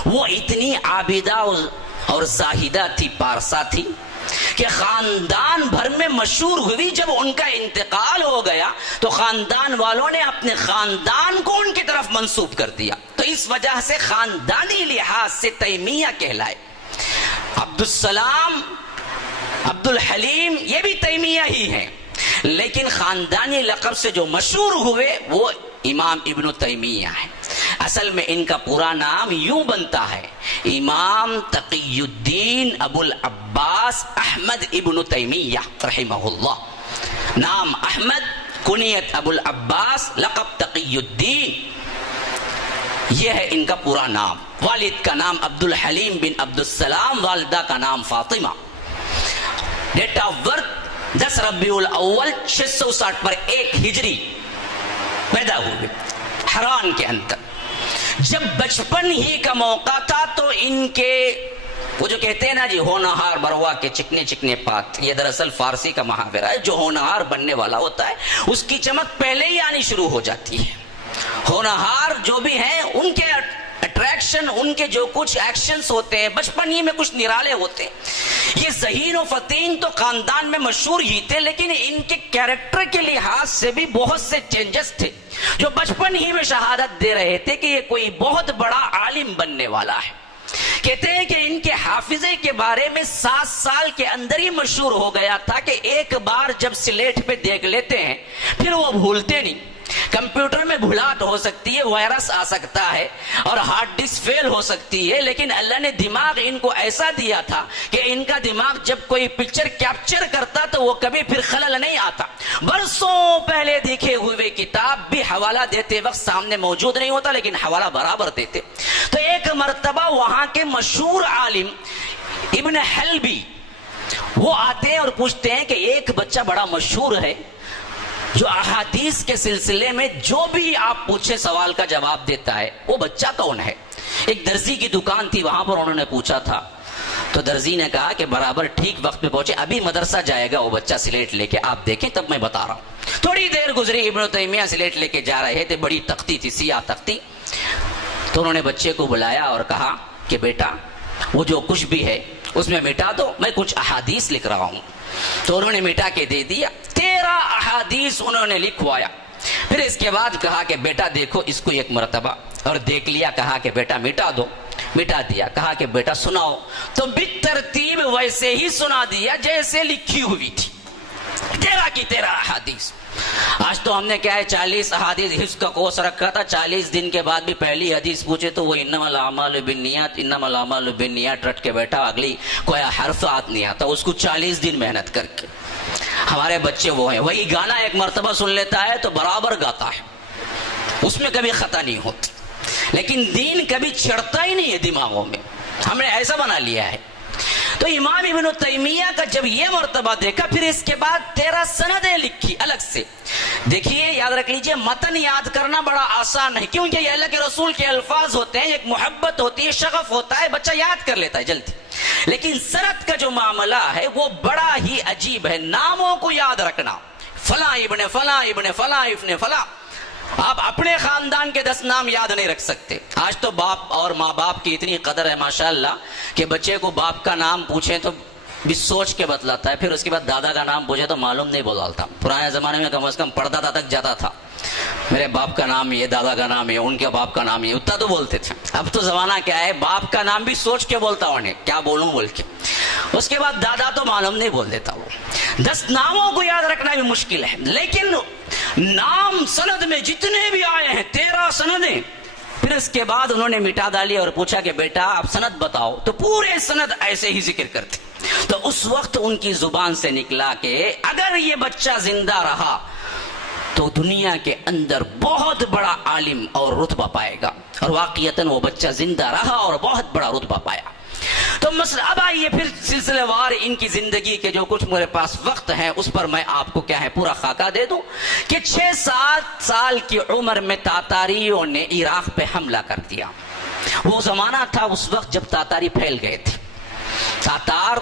وہ اتنی عابدہ اور زاہدہ تھی، پارسا تھی، کہ خاندان بھر میں مشہور ہوئی۔ جب ان کا انتقال ہو گیا تو خاندان والوں نے اپنے خاندان کو ان کی طرف منسوب کر دیا، تو اس وجہ سے خاندانی لحاظ سے تیمیہ کہلائے۔ عبدالسلام، عبدالحلیم، یہ بھی تیمیہ ہی ہیں، لیکن خاندانی لقب سے جو مشہور ہوئے وہ امام ابن تیمیہ ہے۔ اصل میں ان کا پورا نام یوں بنتا ہے، امام تقی الدین ابو العباس احمد ابن تیمیہ رحمہ اللہ۔ نام احمد، کنیت ابو العباس، لقب تقی الدین، یہ ہے ان کا پورا نام۔ والد کا نام عبدالحلیم بن عبدالسلام، والدہ کا نام فاطمہ۔ ڈیٹ آف برتھ 10 ربیع الاول 660 پر 1 ہجری پیدا ہوئے حران کے اندر۔ جب بچپن ہی کا موقع تھا تو ان کے وہ جو کہتے ہیں نا جی ہونہار بروا کے چکنے چکنے پات، یہ دراصل فارسی کا محاورہ ہے۔ جو ہونہار بننے والا ہوتا ہے اس کی چمک پہلے ہی آنی شروع ہو جاتی ہے۔ ہونہار جو بھی ہیں ان کے اٹریکشن، ان کے جو کچھ ایکشنز ہوتے ہیں بچپن ہی میں کچھ نرالے ہوتے ہیں۔ یہ ذہین و فطین تو خاندان میں مشہور ہی تھے، لیکن ان کے کیریکٹر کے لحاظ سے بھی بہت سے چینجز تھے جو بچپن ہی میں شہادت دے رہے تھے کہ یہ کوئی بہت بڑا عالم بننے والا ہے۔ کہتے ہیں کہ ان کے حافظے کے بارے میں 7 سال کے اندر ہی مشہور ہو گیا تھا کہ ایک بار جب سلیٹ پہ دیکھ لیتے ہیں پھر وہ بھولتے نہیں۔ کمپیوٹر میں بھولات ہو سکتی ہے، وائرس آ سکتا ہے اور ہارڈ ڈسک فیل ہو سکتی ہے، لیکن اللہ نے دماغ ان کو ایسا دیا تھا کہ ان کا دماغ جب کوئی پکچر کیپچر کرتا تو وہ کبھی پھر خلل نہیں آتا۔ برسوں پہلے دیکھے ہوئے کتاب بھی حوالہ دیتے وقت سامنے موجود نہیں ہوتا، لیکن حوالہ برابر دیتے۔ تو ایک مرتبہ وہاں کے مشہور عالم ابن حلبی وہ آتے ہیں اور پوچھتے ہیں کہ ایک بچہ بڑا مشہور ہے جو احادیث کے سلسلے میں جو بھی آپ پوچھے سوال کا جواب دیتا ہے، وہ بچہ کون ہے؟ ایک درزی کی دکان تھی، وہاں پر انہوں نے پوچھا تھا تو درزی نے کہا کہ برابر ٹھیک وقت پہ پہنچے، ابھی مدرسہ جائے گا وہ بچہ سلیٹ لے کے، آپ دیکھیں تب میں بتا رہا ہوں۔ تھوڑی دیر گزری، ابن تیمیہ سلیٹ لے کے جا رہے تھے، بڑی تختی تھی، سیاہ تختی، تو انہوں نے بچے کو بلایا اور کہا کہ بیٹا وہ جو کچھ بھی ہے اس میں مٹا دو، میں کچھ احادیث لکھ رہا ہوں۔ تو انہوں نے مٹا کے دے دیا، 13 احادیث انہوں نے لکھوایا۔ پھر اس کے بعد کہا کہ بیٹا دیکھو اس کو ایک مرتبہ، اور دیکھ لیا، کہا کہ بیٹا مٹا دو، مٹا دیا، کہا کہ بیٹا سناؤ، تو بالترتیب ویسے ہی سنا دیا جیسے لکھی ہوئی تھی، 13 کی 13 احادیث۔ آج تو ہم نے کیا ہے 40 احادیث حفظ کا کورس رکھا تھا، 40 دن کے بعد بھی پہلی حدیث پوچھے تو وہ انما الاعمال بالنیات، انما الاعمال بالنیات رٹ کے بیٹھا، اگلی کوئی حرف آت نہیں آتا، اس کو 40 دن محنت کر کے۔ ہمارے بچے وہ ہیں، وہی گانا ایک مرتبہ سن لیتا ہے تو برابر گاتا ہے، اس میں کبھی خطا نہیں ہوتی، لیکن دین کبھی چڑھتا ہی نہیں ہے دماغوں میں، ہم نے ایسا بنا لیا ہے۔ تو امام ابن تیمیہ کا جب یہ مرتبہ دیکھا، پھر اس کے بعد 13 سندیں لکھی الگ سے۔ دیکھیے یاد رکھ لیجئے، متن یاد کرنا بڑا آسان ہے، کیونکہ یہ اللہ کے رسول کے الفاظ ہوتے ہیں، ایک محبت ہوتی ہے، شغف ہوتا ہے، بچہ یاد کر لیتا ہے جلدی۔ لیکن سند کا جو معاملہ ہے وہ بڑا ہی عجیب ہے، ناموں کو یاد رکھنا، فلاں ابن فلاں ابن فلاں ابن فلاں، آپ اپنے خاندان کے 10 نام یاد نہیں رکھ سکتے۔ آج تو باپ اور ماں باپ کی اتنی قدر ہے ماشاءاللہ کہ بچے کو باپ کا نام پوچھیں تو بھی سوچ کے بتلاتا ہے، پھر اس کے بعد دادا کا نام پوچھے تو معلوم نہیں بتاتا۔ پرانے زمانے میں کم از کم پردادا تک جاتا تھا، میرے باپ کا نام یہ، دادا کا نام یہ، ان کے باپ کا نام یہ، اتنا تو بولتے تھے۔ اب تو زمانہ کیا ہے، باپ کا نام بھی سوچ کے بولتا انہیں کیا بولوں بول کے، اس کے بعد دادا تو معلوم نہیں بول دیتا وہ۔ 10 ناموں کو یاد رکھنا بھی مشکل ہے، لیکن نام سند میں جتنے بھی آئے ہیں 13 سندیں، پھر اس کے بعد انہوں نے مٹا ڈالی اور پوچھا کہ بیٹا آپ سند بتاؤ، تو پورے سند ایسے ہی ذکر کرتے۔ تو اس وقت ان کی زبان سے نکلا کہ اگر یہ بچہ زندہ رہا تو دنیا کے اندر بہت بڑا عالم اور رتبہ پائے گا، اور واقعتاً وہ بچہ زندہ رہا اور بہت بڑا رتبہ پایا۔ تو مسئلہ اب آئیے پھر سلسلے وار ان کی زندگی کے جو کچھ میرے پاس وقت ہے اس پر میں آپ کو کیا ہے پورا خاکہ دے دوں کہ 6-7 سال کی عمر میں تاتاریوں نے عراق پہ حملہ کر دیا. وہ زمانہ تھا اس وقت جب تاتاری پھیل گئے تھے. تاتار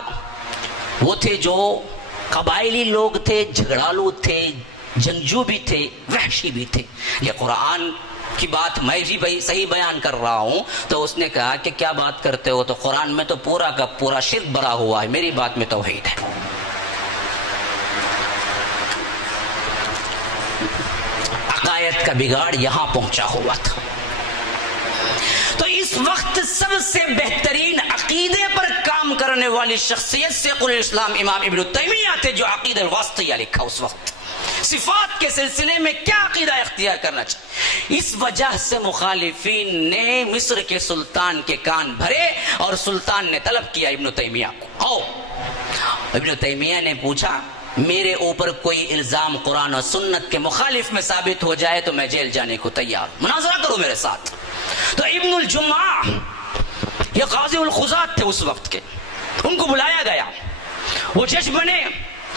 وہ تھے جو قبائلی لوگ تھے، جھگڑالو تھے، جنگجو بھی تھے، وحشی بھی تھے. یہ قرآن کی بات میں بھی صحیح بیان کر رہا ہوں. تو اس نے کہا کہ کیا بات کرتے ہو، تو قرآن میں تو پورا کا پورا شرک بھرا ہوا ہے، میری بات میں توحید ہے. عقائد کا بگاڑ یہاں پہنچا ہوا تھا. تو اس وقت سب سے بہترین عقیدے پر کام کرنے والی شخصیت شیخ الاسلام امام ابن تیمیہ تھے، جو عقیدہ الواسطیہ لکھا اس وقت. صفات کے سلسلے میں کیا عقیدہ اختیار کرنا چاہیے. اس وجہ سے مخالفین نے مصر کے سلطان کے کان بھرے اور سلطان نے طلب کیا ابن تیمیہ کو. آؤ. ابن تیمیہ نے پوچھا میرے اوپر کوئی الزام قرآن و سنت کے مخالف میں ثابت ہو جائے تو میں جیل جانے کو تیار، مناظرہ کرو میرے ساتھ. تو ابن الجمعہ یہ قاضی القضات تھے اس وقت کے، ان کو بلایا گیا. وہ جج بنے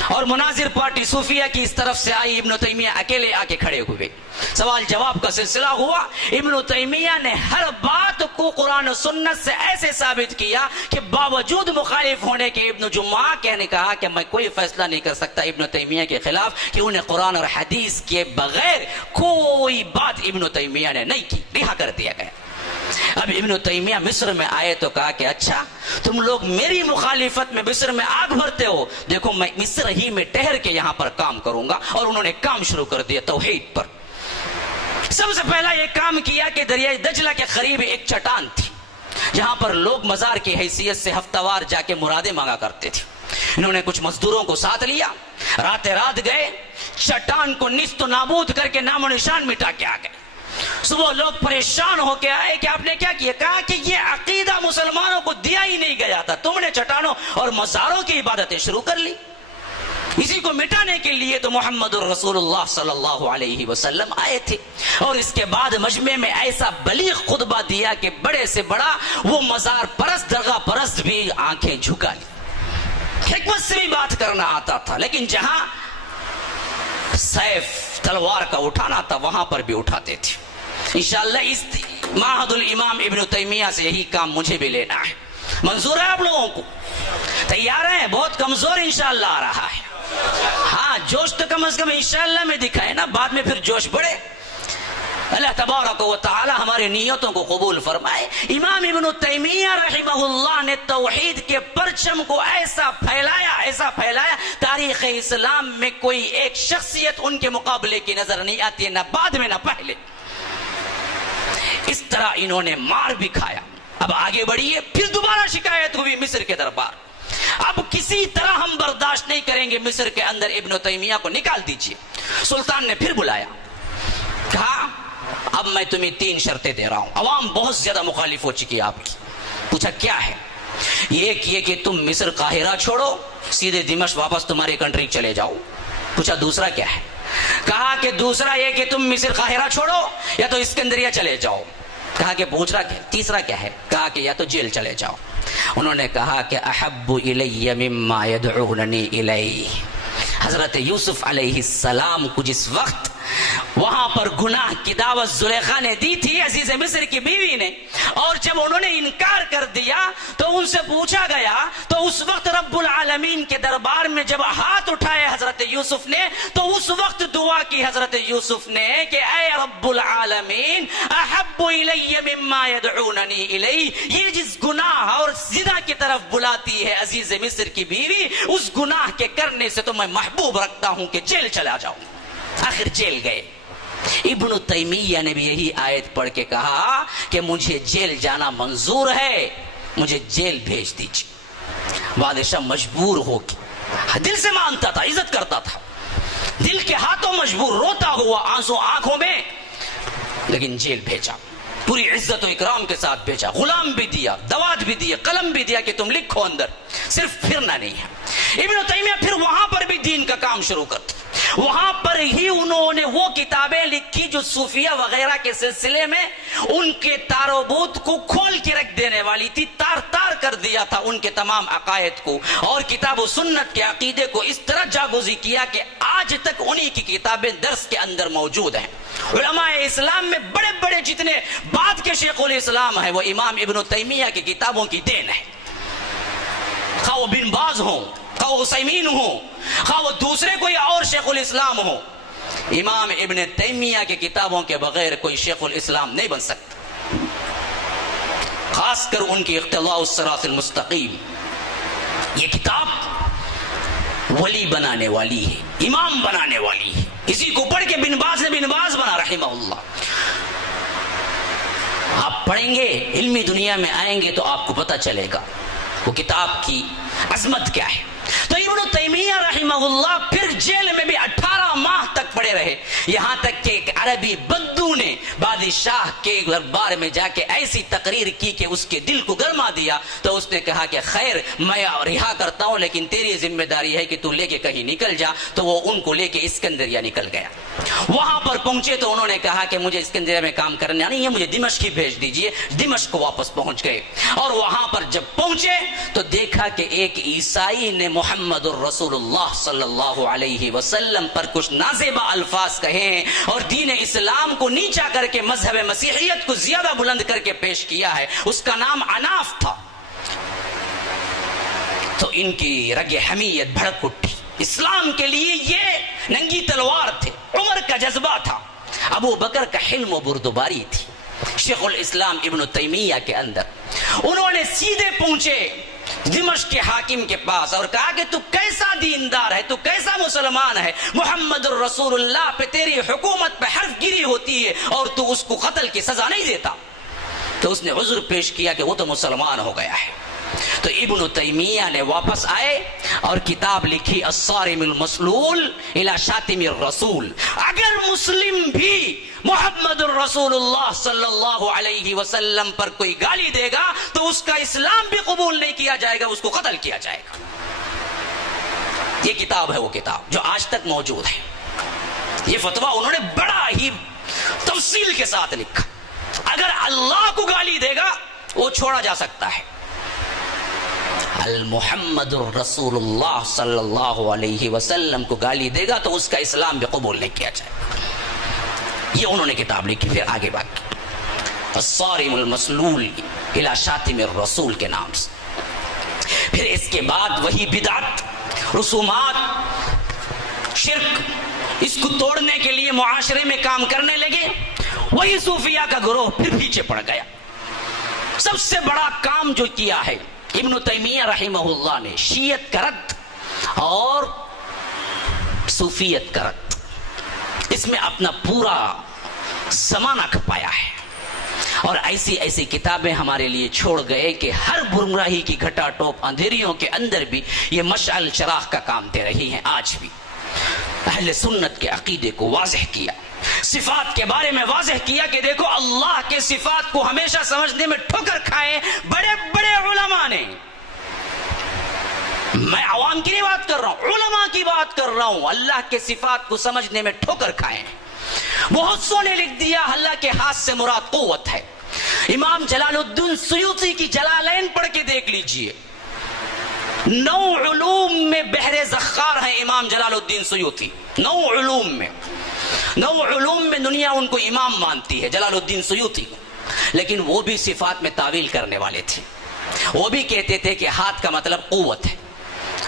اور مناظر پارٹی صوفیہ کی اس طرف سے آئی. ابن تیمیہ اکیلے آ کے کھڑے ہوئے، سوال جواب کا سلسلہ ہوا. ابن تیمیہ نے ہر بات کو قرآن و سنت سے ایسے ثابت کیا کہ باوجود مخالف ہونے کے ابن جمعہ نے کہا کہ میں کوئی فیصلہ نہیں کر سکتا ابن تیمیہ کے خلاف، کہ انہیں قرآن اور حدیث کے بغیر کوئی بات ابن تیمیہ نے نہیں کی، رہا کر دیا گیا. اب ابن تیمیہ مصر میں آئے تو کہا کہ اچھا تم لوگ میری مخالفت میں مصر میں آگ بھرتے ہو، دیکھو میں مصر ہی میں ٹھہر کے یہاں پر کام کروں گا. اور انہوں نے کام شروع کر دیا توحید پر. سب سے پہلا یہ کام کیا کہ دریائے دجلہ کے قریب ایک چٹان تھی جہاں پر لوگ مزار کی حیثیت سے ہفتہ وار جا کے مرادیں مانگا کرتے تھے. انہوں نے کچھ مزدوروں کو ساتھ لیا، رات گئے، چٹان کو نیست و نابود کر کے نام و نشان مٹا کے آ گئے. صبح لوگ پریشان ہو کے آئے کہ آپ نے کیا کیا؟ کہا کہ یہ عقیدہ مسلمانوں کو دیا ہی نہیں گیا تھا، تم نے چٹانوں اور مزاروں کی عبادتیں شروع کر لی. اسی کو مٹانے کے لیے تو محمد الرسول اللہ صلی اللہ علیہ وسلم آئے تھے. اور اس کے بعد مجمع میں ایسا بلیغ خطبہ دیا کہ بڑے سے بڑا وہ مزار پرست، درگاہ پرست بھی آنکھیں جھکا لی. حکمت سے بھی بات کرنا آتا تھا، لیکن جہاں سیف تلوار کا اٹھانا تھا وہاں پر بھی اٹھاتے تھے. انشاءاللہ اس معہد الامام ابن تیمیہ سے یہی کام مجھے بھی لینا ہے. منظور ہے آپ لوگوں کو؟ تیار ہیں؟ بہت کمزور انشاءاللہ آ رہا ہے. ہاں جوش تو کم از کم انشاءاللہ میں دکھائے نا، بعد میں پھر جوش بڑھے. اللہ تبارک و تعالی ہمارے نیتوں کو قبول فرمائے. امام ابن تیمیہ رحمہ اللہ نے توحید کے پرچم کو ایسا پھیلایا تاریخ اسلام میں کوئی ایک شخصیت ان کے مقابلے کی نظر نہیں آتی ہے، نہ بعد میں نہ پہلے. اس طرح انہوں نے مار بھی کھایا. اب آگے بڑھیے، پھر دوبارہ شکایت ہوئی مصر کے دربار. اب کسی طرح ہم برداشت نہیں کریں گے، مصر کے اندر ابن تیمیہ کو نکال دیجئے. سلطان نے پھر بلایا، کہا اب میں تمہیں 3 شرطیں دے رہا ہوں. عوام بہت زیادہ مخالف ہو چکی آپ کی. پوچھا کیا ہے؟ یہ کہ تم مصر قاہرہ چھوڑو، سیدھے دمشق واپس تمہاری کنٹری چلے جاؤ. پوچھا دوسرا کیا ہے؟ کہا کہ دوسرا یہ کہ تم مصر قاہرہ چھوڑو یا تو اسکندریہ چلے جاؤ. کہا کہ پوچھ رہا تیسرا کیا ہے؟ کہا کہ یا تو جیل چلے جاؤ. انہوں نے کہا کہ احب الی مما یدعوننی الی. حضرت یوسف علیہ السلام کو جس وقت وہاں پر گناہ کی دعوت زلیخا نے دی تھی، عزیز مصر کی بیوی نے، اور جب انہوں نے انکار کر دیا تو ان سے پوچھا گیا، تو اس وقت رب العالمین کے دربار میں جب ہاتھ اٹھائے حضرت یوسف نے تو اس وقت دعا کی حضرت یوسف نے کہ اے رب العالمین احب الی مما یدعوننی الی. یہ جس گناہ اور زنا کی طرف بلاتی ہے عزیز مصر کی بیوی، اس گناہ کے کرنے سے تو میں محبوب رکھتا ہوں کہ جیل چلا جاؤں. آخر جیل گئے. ابن تیمیہ نے بھی یہی آیت پڑھ کے کہا کہ مجھے جیل جانا منظور ہے، مجھے جیل بھیج دیجیے. بادشاہ مجبور ہو کے، دل سے مانتا تھا، عزت کرتا تھا، دل کے ہاتھوں مجبور، روتا ہوا، آنسو آنکھوں میں، لیکن جیل بھیجا. پوری عزت و اکرام کے ساتھ بھیجا. غلام بھی دیا، دوات بھی دیا، قلم بھی دیا کہ تم لکھو اندر، صرف پھرنا نہیں ہے. ابن تیمیہ پھر وہاں پر بھی دین کا کام شروع کرتے. وہاں پر ہی انہوں نے وہ کتابیں لکھی جو صوفیہ وغیرہ کے سلسلے میں ان کے تاروبوت کو کھول کے رکھ دینے والی تھی، تار تار کر دیا تھا ان کے تمام عقائد کو، اور کتاب و سنت کے عقیدے کو اس طرح جاگوزی کیا کہ آج تک انہی کی کتابیں درس کے اندر موجود ہیں۔ علماء اسلام میں بڑے بڑے جتنے بعد کے شیخ الاسلام ہیں وہ امام ابن تیمیہ کی کتابوں کی دین ہے، خواہ وہ بن باز ہوں، خواہ وہ عثیمین ہوں، خواہ وہ دوسرے کوئی اور شیخ الاسلام ہوں، امام ابن تیمیہ کی کتابوں کے بغیر کوئی شیخ الاسلام نہیں بن سکتا، خاص کر ان کی اقتضاء الصراط المستقیم۔ یہ کتاب ولی بنانے والی ہے، امام بنانے والی ہے، اسی کو پڑھ کے بن باز نے بن باز بنا رحمہ اللہ۔ آپ پڑھیں گے، علمی دنیا میں آئیں گے تو آپ کو پتہ چلے گا وہ کتاب کی عظمت کیا ہے۔ تو ابن تیمیہ رحمہ اللہ پھر جیل میں بھی 18 ماہ تک پڑے رہے، یہاں تک کہ ایک عربی بدو نے بادشاہ کے دربار میں جا کے ایسی تقریر کی کہ اس کے دل کو گرما دیا، تو اس نے کہا کہ خیر میں رہا کرتا ہوں لیکن تیری ذمہ داری ہے کہ تو لے کے کہیں نکل جا، تو وہ ان کو لے کے اسکندریہ نکل گیا۔ وہاں پر پہنچے تو انہوں نے کہا کہ مجھے اسکندریہ میں کام کرنا نہیں ہے، مجھے دمشق ہی بھیج دیجئے۔ دمشق کو واپس پہنچ گئے، اور وہاں پر جب پہنچے تو دیکھا کہ ایک عیسائی نے محمد الرسول اللہ صلی اللہ علیہ وسلم پر کچھ نازیبہ الفاظ کہے اور دین اسلام کو نیچا کر کے مذہب مسیحیت کو زیادہ بلند کر کے پیش کیا ہے، اس کا نام عناف تھا۔ تو ان کی رگ حمیت بھڑک اٹھی، اسلام کے لیے یہ ننگی تلوار تھے، عمر کا جذبہ تھا، ابو بکر کا حلم و بردباری تھی شیخ الاسلام ابن تیمیہ کے اندر۔ انہوں نے سیدھے پہنچے دمشق کے حاکم کے پاس اور کہا کہ تو کیسا دیندار ہے، تو کیسا مسلمان ہے، محمد الرسول اللہ پہ تیری حکومت پہ حرف گیری ہوتی ہے اور تو اس کو قتل کی سزا نہیں دیتا۔ تو اس نے عذر پیش کیا کہ وہ تو مسلمان ہو گیا ہے۔ تو ابن تیمیہ نے واپس آئے اور کتاب لکھی الصارم المسلول الی شاتم الرسول۔ اگر مسلم بھی محمد الرسول اللہ صلی اللہ علیہ وسلم پر کوئی گالی دے گا تو اس کا اسلام بھی قبول نہیں کیا جائے گا، اس کو قتل کیا جائے گا۔ یہ کتاب ہے وہ کتاب جو آج تک موجود ہے۔ یہ فتویٰ انہوں نے بڑا ہی تفصیل کے ساتھ لکھا، اگر اللہ کو گالی دے گا وہ چھوڑا جا سکتا ہے، المحمد الرسول اللہ صلی اللہ علیہ وسلم کو گالی دے گا تو اس کا اسلام بھی قبول نہیں کیا جائے گا۔ یہ انہوں نے کتاب لکھی، پھر آگے بات الصارم المسلول الی شاتم الرسول کے نام سے۔ پھر اس کے بعد وہی بدعت، رسومات، شرک، اس کو توڑنے کے لیے معاشرے میں کام کرنے لگے۔ وہی صوفیہ کا گروہ پھر پیچھے پڑ گیا۔ سب سے بڑا کام جو کیا ہے ابن تیمیہ رحمہ اللہ نے، شیعت کا رد اور صوفیت کا رد، اس میں اپنا پورا زمانہ کھپایا ہے، اور ایسی ایسی کتابیں ہمارے لیے چھوڑ گئے کہ ہر گمراہی کی گھٹا ٹوپ اندھیریوں کے اندر بھی یہ مشعل چراغ کا کام دے رہی ہیں۔ آج بھی اہل سنت کے عقیدے کو واضح کیا، صفات کے بارے میں واضح کیا کہ دیکھو اللہ کے صفات کو ہمیشہ سمجھنے میں ٹھوکر کھائے بڑے بڑے علماء نے۔ میں عوام کی نہیں بات کر رہا ہوں، علماء کی بات کر رہا ہوں، اللہ کے صفات کو سمجھنے میں ٹھوکر کھائے۔ بہت سو نے لکھ دیا اللہ کے ہاتھ سے مراد قوت ہے۔ امام جلال الدین سیوطی کی جلالین پڑھ کے دیکھ لیجئے، 9 علوم میں بحر زخار ہے امام جلال الدین سیوطی، 9 علوم میں، 9 علوم میں دنیا ان کو امام مانتی ہے جلال الدین سیوطی کو، لیکن وہ بھی صفات میں تعویل کرنے والے تھے۔ وہ بھی کہتے تھے کہ ہاتھ کا مطلب قوت ہے،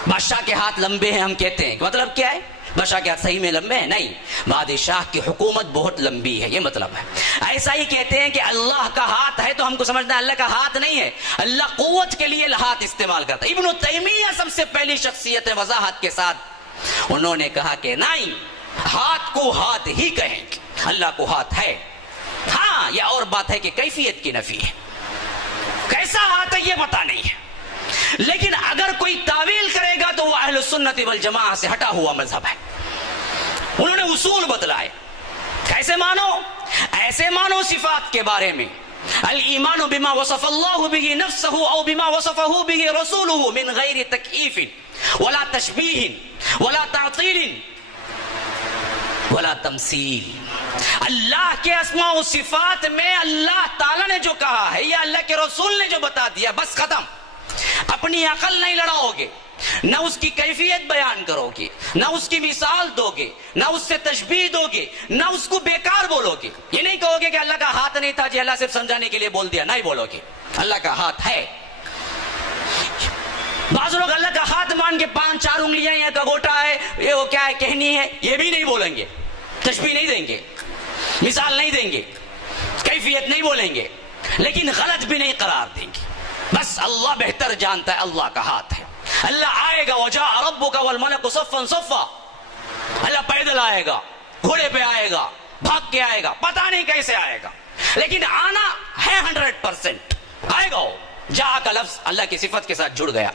بادشاہ کے ہاتھ لمبے ہیں ہم کہتے ہیں، مطلب کیا ہے؟ بادشاہ کے ہاتھ صحیح میں لمبے ہیں؟ نہیں، بادشاہ کی حکومت بہت لمبی ہے، یہ مطلب ہے۔ ایسا ہی کہتے ہیں کہ اللہ کا ہاتھ ہے تو ہم کو سمجھنا ہے اللہ کا ہاتھ نہیں ہے، اللہ قوت کے لیے ہاتھ استعمال کرتا ہے۔ ابن تیمیہ سب سے پہلی شخصیت ہے وضاحت کے ساتھ، انہوں نے کہا کہ نہیں، ہاتھ کو ہاتھ ہی کہیں، اللہ کو ہاتھ ہے، ہاں یہ اور بات ہے کہ کیفیت کی نفی ہے، کیسا ہاتھ ہے یہ پتہ نہیں ہے، لیکن اگر کوئی تعویل کرے گا تو وہ اہل سنت والجماعہ سے ہٹا ہوا مذہب ہے۔ انہوں نے اصول بتلائے، کیسے مانو؟ ایسے مانو صفات کے بارے میں، الایمان بما وصف اللہ به نفسه او بما وصفه به رسوله من غیر تکییف ولا تشبیہ ولا تعطیل ولا تمثیل. اللہ کے اسماء و صفات میں اللہ تعالیٰ نے جو کہا ہے یا اللہ کے رسول نے جو بتا دیا بس ختم. اپنی عقل نہیں لڑاؤ گے، نہ اس کی کیفیت بیان کرو گے، نہ اس کی مثال دو گے، نہ اس سے تشبیہ دو گے، نہ اس کو بیکار بولو گے. یہ نہیں کہو گے کہ اللہ کا ہاتھ نہیں تھا جی اللہ صرف سمجھانے کے لیے بول دیا، نہیں بولو گے. اللہ کا ہاتھ ہے. بعض لوگ اللہ کا ہاتھ مان کے 5-4 انگلیاں یا گگوٹا ہے، یہ وہ کیا ہے کہنی ہے، یہ بھی نہیں بولیں گے. تشبیہ نہیں دیں گے، مثال نہیں دیں گے، کیفیت نہیں بولیں گے، لیکن غلط بھی نہیں قرار دیں گے. بس اللہ بہتر جانتا ہے اللہ کا ہاتھ ہے. اللہ آئے گا وجاء ربک والملک صفا صفا. اللہ پیدل آئے گا، گھوڑے پہ آئے گا، بھاگ کے آئے گا، پتہ نہیں کیسے آئے گا، لیکن آنا ہے 100% آئے گا. وہ جا کا لفظ اللہ کی صفت کے ساتھ جڑ گیا،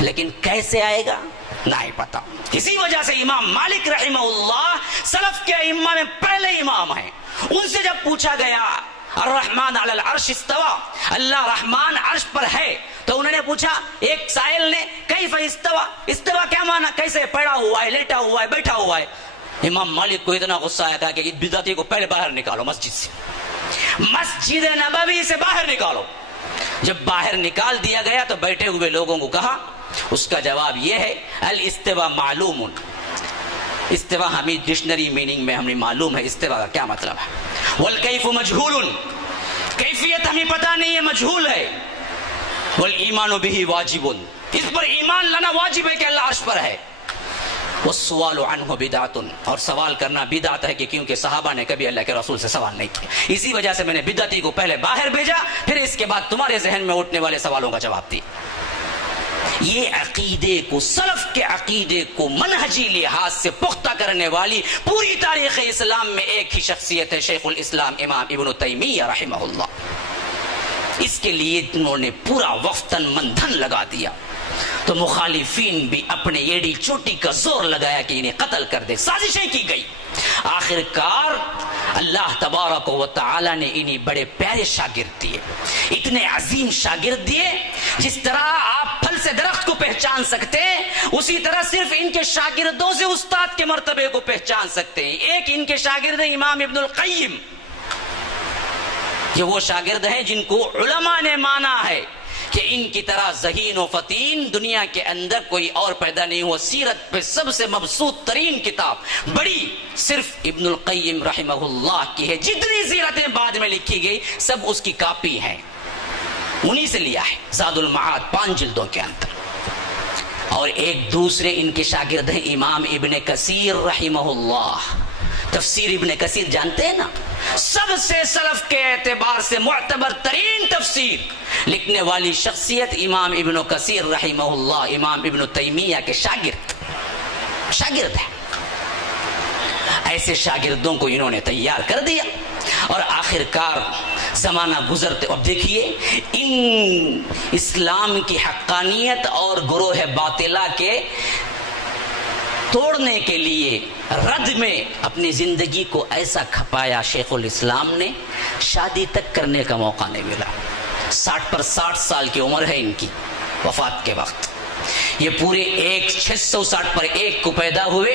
لیکن کیسے آئے گا نہیں پتا. اسی وجہ سے امام مالک رحمہ اللہ سلف کے ائمہ میں پہلے امام ہیں. ان سے جب پوچھا گیا الرحمن علی العرش استوا، اللہ رحمان عرش پر ہے، تو انہوں نے پوچھا ایک سائل نے کیف استوا، استوا کیا مانا، کیسے پڑا ہوا ہے، لیٹا ہوا ہے، بیٹھا ہوا ہے. امام مالک کو اتنا غصہ آیا تھا کہ اس بدعتی کو پہلے باہر نکالو مسجد سے، مسجد نبوی سے باہر نکالو. جب باہر نکال دیا گیا تو بیٹھے ہوئے لوگوں کو کہا، اس کا جواب یہ ہے الاستوا معلوم. استوا ہمیں ڈکشنری میننگ میں ہمیں معلوم ہے استوا کا کیا مطلب ہے. والکیف مجہول، کیفیت ہمیں پتہ نہیں ہے، مجہول ہے. والایمان بہ واجب، اس پر ایمان لانا واجب ہے کہ اللہ عرش پر ہے. والسؤال عنہ بدعت، اور سوال کرنا بدعت ہے کہ کیونکہ صحابہ نے کبھی اللہ کے رسول سے سوال نہیں کیا. اسی وجہ سے میں نے بدعتی کو پہلے باہر بھیجا، پھر اس کے بعد تمہارے ذہن میں اٹھنے والے سوالوں کا جواب دی. یہ عقیدے کو، سلف کے عقیدے کو منہجی لحاظ سے پختہ کرنے والی پوری تاریخ اسلام میں ایک ہی شخصیت ہے، شیخ الاسلام امام ابن تیمیہ رحمہ اللہ. اس کے لیے انہوں نے پورا وقتاً مندھن لگا دیا، تو مخالفین بھی اپنے ایڑی چوٹی کا زور لگایا کہ انہیں قتل کر دے. سازشیں کی گئی. آخر کار اللہ تبارک و تعالی نے انہیں بڑے پیارے شاگرد دیے، اتنے عظیم شاگرد دیے. جس طرح آپ پھل سے درخت کو پہچان سکتے ہیں، اسی طرح صرف ان کے شاگردوں سے استاد کے مرتبے کو پہچان سکتے ہیں. ایک ان کے شاگرد ہیں امام ابن القیم، یہ وہ شاگرد ہیں جن کو علماء نے مانا ہے کہ ان کی طرح ذہین و فتین دنیا کے اندر کوئی اور پیدا نہیں ہوا. سیرت پہ سب سے مبسوط ترین کتاب بڑی صرف ابن القیم رحمہ اللہ کی ہے. جتنی سیرتیں بعد میں لکھی گئی سب اس کی کاپی ہیں، انہی سے لیا ہے. زاد المعاد 5 جلدوں کے اندر. اور ایک دوسرے ان کے شاگرد ہیں امام ابن کثیر رحمہ اللہ. تفسیر ابن کثیر جانتے ہیں نا، سب سے سلف کے اعتبار سے معتبر ترین تفسیر لکھنے والی شخصیت امام ابن کثیر رحمہ اللہ امام ابن تیمیہ کے شاگرد ہے. ایسے شاگردوں کو انہوں نے تیار کر دیا، اور آخر کار زمانہ گزرتے اب دیکھیے ان اسلام کی حقانیت اور گروہ باطلہ کے توڑنے کے لیے رد میں اپنی زندگی کو ایسا کھپایا. شیخ الاسلام نے شادی تک کرنے کا موقع نہیں ملا. 60 پر 60 سال کی عمر ہے ان کی وفات کے وقت. یہ پورے 660 پر 1 کو پیدا ہوئے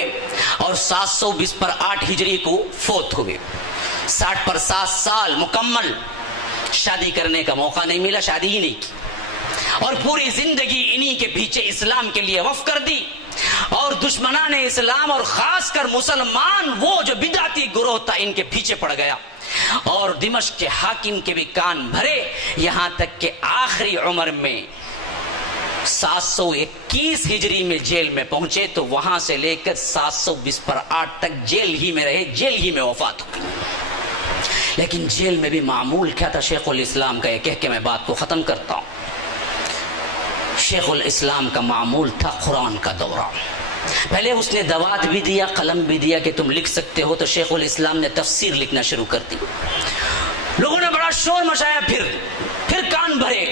اور 720 پر 8 ہجری کو فوت ہوئے. 60 پر 7 سال مکمل شادی کرنے کا موقع نہیں ملا، شادی ہی نہیں کی، اور پوری زندگی انہی کے پیچھے اسلام کے لیے وقف کر دی. اور دشمنان اسلام اور خاص کر مسلمان وہ جو بدعتی گروہ تھا ان کے پیچھے پڑ گیا، اور دمشق کے حاکم کے بھی کان بھرے، یہاں تک کہ آخری عمر میں 721 ہجری میں جیل میں پہنچے، تو وہاں سے لے کر 720 پر 8 تک جیل ہی میں رہے، جیل ہی میں وفات ہوئی. لیکن جیل میں بھی معمول کیا تھا شیخ الاسلام کا، یہ کہہ کے میں بات کو ختم کرتا ہوں. شیخ الاسلام کا معمول تھا قرآن کا دورہ. پہلے اس نے دوات بھی دیا، قلم بھی دیا کہ تم لکھ سکتے ہو، تو شیخ الاسلام نے تفسیر لکھنا شروع کر دی. لوگوں نے بڑا شور مچایا، پھر کان بھرے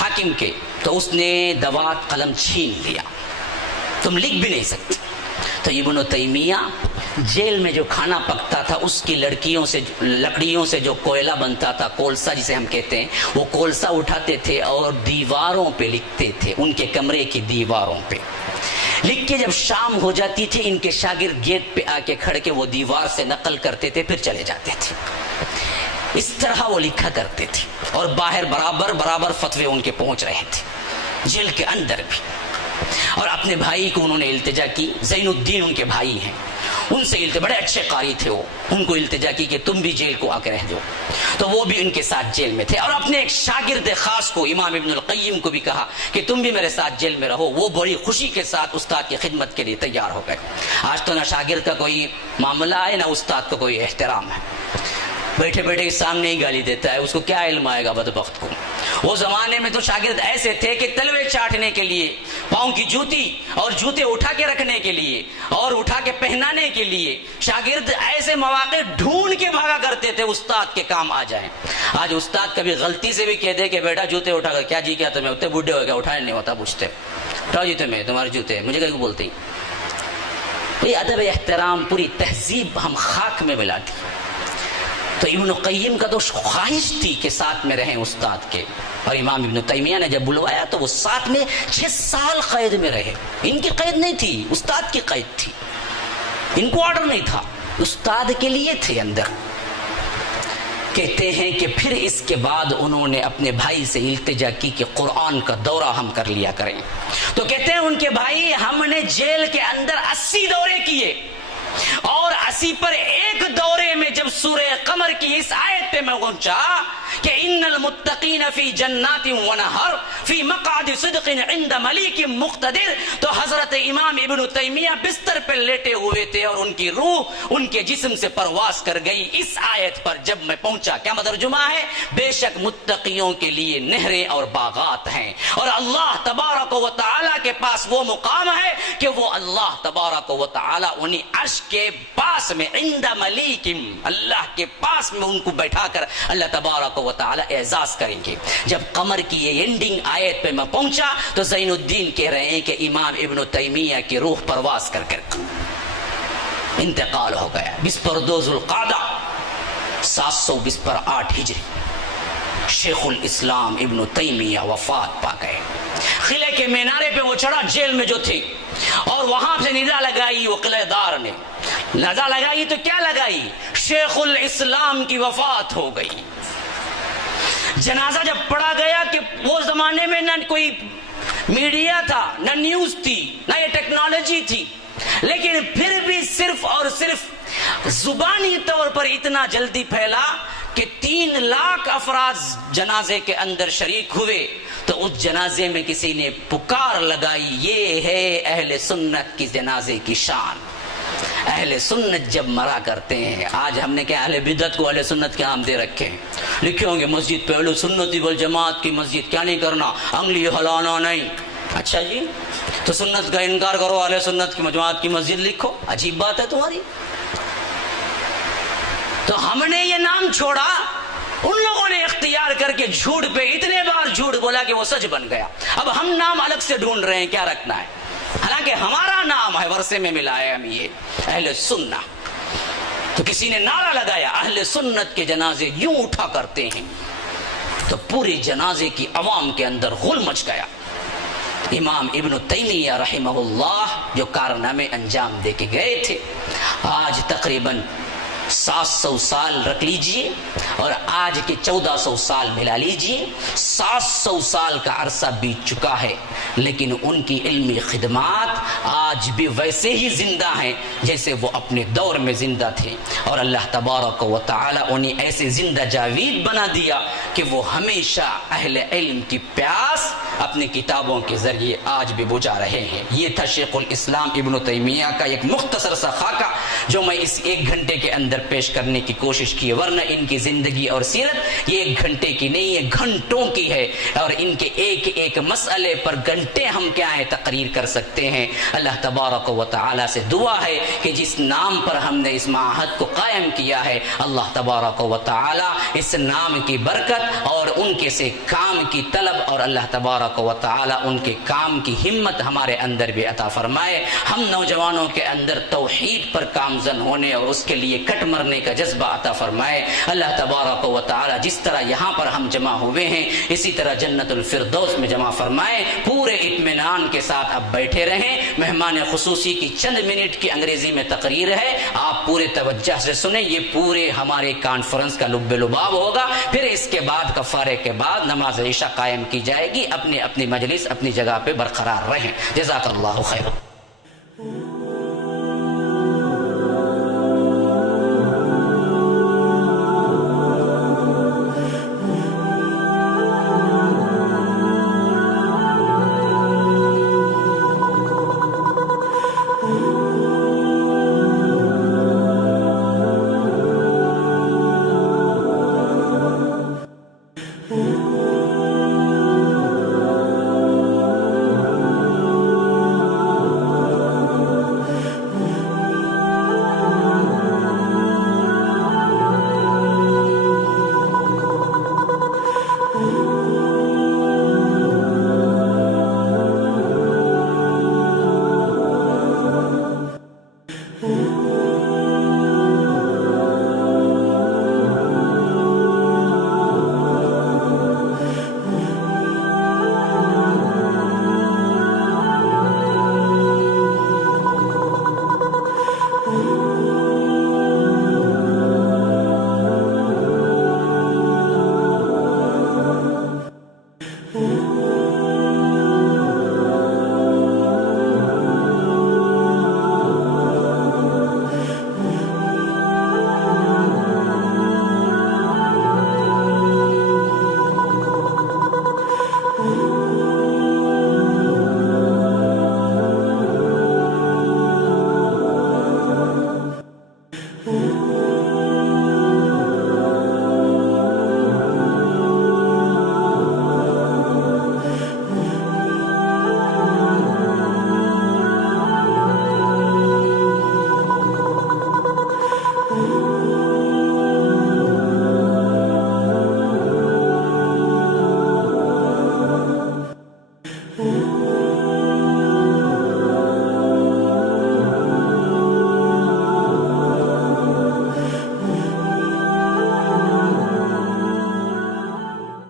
حاکم کے، تو اس نے دوات قلم چھین لیا، تم لکھ بھی نہیں سکتے. تو ابن تیمیہ جیل میں جو کھانا پکتا تھا اس کی لکڑیوں سے جو کوئلہ بنتا تھا، کولسا جسے ہم کہتے ہیں، وہ کولسا اٹھاتے تھے اور دیواروں پہ لکھتے تھے، ان کے کمرے کی دیواروں پہ. لکھ کے جب شام ہو جاتی تھی ان کے شاگرد گیٹ پہ آ کے کھڑ کے وہ دیوار سے نقل کرتے تھے، پھر چلے جاتے تھے. اس طرح وہ لکھا کرتے تھے. اور باہر برابر فتوے ان کے پہنچ رہے تھے، جیل کے اندر بھی. اور اپنے بھائی کو انہوں نے التجا کی، زین الدین ان کے بھائی ہیں، ان سے بڑے اچھے قاری تھے وہ، ان کو التجا کی کہ تم بھی جیل کو آ کے رہ جاؤ. تو وہ بھی ان کے ساتھ جیل میں تھے. اور اپنے ایک شاگرد خاص کو امام ابن القیم کو بھی کہا کہ تم بھی میرے ساتھ جیل میں رہو. وہ بڑی خوشی کے ساتھ استاد کی خدمت کے لیے تیار ہو گئے. آج تو نہ شاگرد کا کوئی معاملہ ہے نہ استاد کا کوئی احترام ہے. بیٹھے بیٹھے سامنے ہی گالی دیتا ہے، اس کو کیا علم آئے گا بدبخت کو. وہ زمانے میں تو شاگرد ایسے تھے کہ تلوے چاٹنے کے لیے، پاؤں کی جوتی اور جوتے اٹھا کے رکھنے کے لیے اور اٹھا کے پہنانے کے لیے شاگرد ایسے مواقع ڈھونڈ کے بھاگا کرتے تھے استاد کے کام آ جائیں. آج استاد کبھی غلطی سے بھی کہہ دے کہ بیٹا جوتے اٹھا کر، کیا جی کیا تمہیں اتنے بوڑھے ہو گیا اٹھانے نہیں ہوتا، پوچھتے اٹھاؤ جی تمہارے جوتے، مجھے کہیں بولتے. یہ ادب احترام پوری تہذیب ہم خاک میں ملا دی. تو ابن القیم کا تو خواہش تھی کہ ساتھ میں رہیں استاد کے. اور امام ابن تیمیہ نے جب بلوایا تو وہ ساتھ میں 6 سال قید میں رہے. ان کی قید نہیں تھی، استاد کی قید تھی. ان کو آرڈر نہیں تھا، استاد کے لیے تھے اندر. کہتے ہیں کہ پھر اس کے بعد انہوں نے اپنے بھائی سے التجا کی کہ قرآن کا دورہ ہم کر لیا کریں. تو کہتے ہیں ان کے بھائی ہم نے جیل کے اندر 80 دورے کیے، اور 80 پر ایک دورے میں جب سورہ قمر کی اس آیت پہ میں پہنچا کہ ان المتقین فی جنات ونہر فی مقعد صدق عند ملیک مقتدر، تو حضرت امام ابن تیمیہ بستر پہ لیٹے ہوئے تھے اور ان کی روح ان کے جسم سے پرواز کر گئی. اس آیت پر جب میں پہنچا، کیا ترجمہ ہے؟ بے شک متقیوں کے لیے نہریں اور باغات ہیں، اور اللہ تبارک و تعالی کے پاس وہ مقام ہے کہ وہ اللہ تبارک و تعالی انہیں عرش کے پاس میں عند ملیک، اللہ کے پاس میں ان کو بیٹھا کر اللہ تبارک و تعالی اعزاز کریں گے. جب قمر کی یہ اینڈنگ آیت پہ میں پہنچا تو زین الدین کہہ رہے ہیں کہ امام ابن تیمیہ کی روح پرواز کر انتقال ہو گیا. 22 ذوالقعدہ 728 ہجری شیخ الاسلام ابن تیمیہ وفات پا گئے. قلعے کے مینارے پہ وہ چڑھا، جیل میں جو تھے، اور وہاں سے ندا لگائی. وہ قلعہ دار نے ندا لگائی تو کیا لگائی؟ شیخ الاسلام کی وفات ہو گئی. جنازہ جب پڑھا گیا کہ وہ زمانے میں نہ کوئی میڈیا تھا، نہ نیوز تھی، نہ یہ ٹیکنالوجی تھی، لیکن پھر بھی صرف اور صرف زبانی طور پر اتنا جلدی پھیلا کہ 3 لاکھ افراد جنازے کے اندر شریک ہوئے. تو اس جنازے میں کسی نے پکار لگائی، یہ ہے اہل سنت کی جنازے کی شان. اہل سنت جب مرا کرتے ہیں، آج ہم نے کیا اہل بدعت کو اہل سنت کے نام دے رکھے ہیں. لکھے ہوں گے مسجد پہ اہل سنت والجماعت کی مسجد، کیا نہیں کرنا؟ انگلی ہلانا نہیں. اچھا جی، تو سنت کا انکار کرو، اہل سنت کی جماعت کی مسجد لکھو. عجیب بات ہے تمہاری. تو ہم نے یہ نام چھوڑا، ان لوگوں نے اختیار کر کے جھوٹ پہ اتنے بار جھوٹ بولا کہ وہ سچ بن گیا. اب ہم نام الگ سے ڈھونڈ رہے ہیں کیا رکھنا ہے، حالانکہ ہمارا نام ہے، ورثے میں ملا ہے ہم یہ اہل سنت. تو کسی نے نعرہ لگایا اہل سنت کے جنازے یوں اٹھا کرتے ہیں، تو پورے جنازے کی عوام کے اندر غل مچ گیا. امام ابن تیمیہ رحمہ اللہ جو کارنامے انجام دے کے گئے تھے، آج تقریباً 700 سال رکھ لیجئے اور آج کے 1400 سال ملا لیجئے، 700 سال کا عرصہ بیت چکا ہے، لیکن ان کی علمی خدمات آج بھی ویسے ہی زندہ ہیں جیسے وہ اپنے دور میں زندہ تھے. اور اللہ تبارک و تعالی انہیں ایسے زندہ جاوید بنا دیا کہ وہ ہمیشہ اہل علم کی پیاس اپنی کتابوں کے ذریعے آج بھی بجھا رہے ہیں. یہ تھا شیخ الاسلام ابن تیمیہ کا ایک مختصر سا خاکہ جو میں اس 1 گھنٹے کے اندر پیش کرنے کی کوشش کی، ورنہ ان کی زندگی اور سیرت یہ 1 گھنٹے کی نہیں ہے، گھنٹوں کی ہے، اور ان کے ایک ایک مسئلے پر گھنٹے ہم کیا ہے تقریر کر سکتے ہیں. اللہ تبارک و تعالی سے دعا ہے کہ جس نام پر ہم نے اس معہد کو قائم کیا ہے، اللہ تبارک و تعالی اس نام کی برکت اور ان کے سے کام کی طلب اور اللہ تبارک تبارک و تعالی ان کے کام کی ہمت ہمارے اندر بھی عطا فرمائے، ہم نوجوانوں کے اندر توحید پر کامزن ہونے اور اس کے لیے کٹ مرنے کا جذبہ عطا فرمائے۔ اللہ تبارک و تعالی جس طرح یہاں پر ہم جمع ہوئے ہیں اسی طرح جنت الفردوس میں جمع فرمائے۔ پورے اطمینان کے ساتھ اب بیٹھے رہیں، مہمان خصوصی کی چند منٹ کی انگریزی میں تقریر ہے، آپ پورے توجہ سے سنیں، یہ پورے ہمارے کانفرنس کا لب لباب ہوگا، پھر اس کے بعد کفارے کے بعد نماز عشاء قائم کی جائے گی۔ اپنی اپنی مجلس اپنی جگہ پہ برقرار رہیں۔ جزاک اللہ خیر۔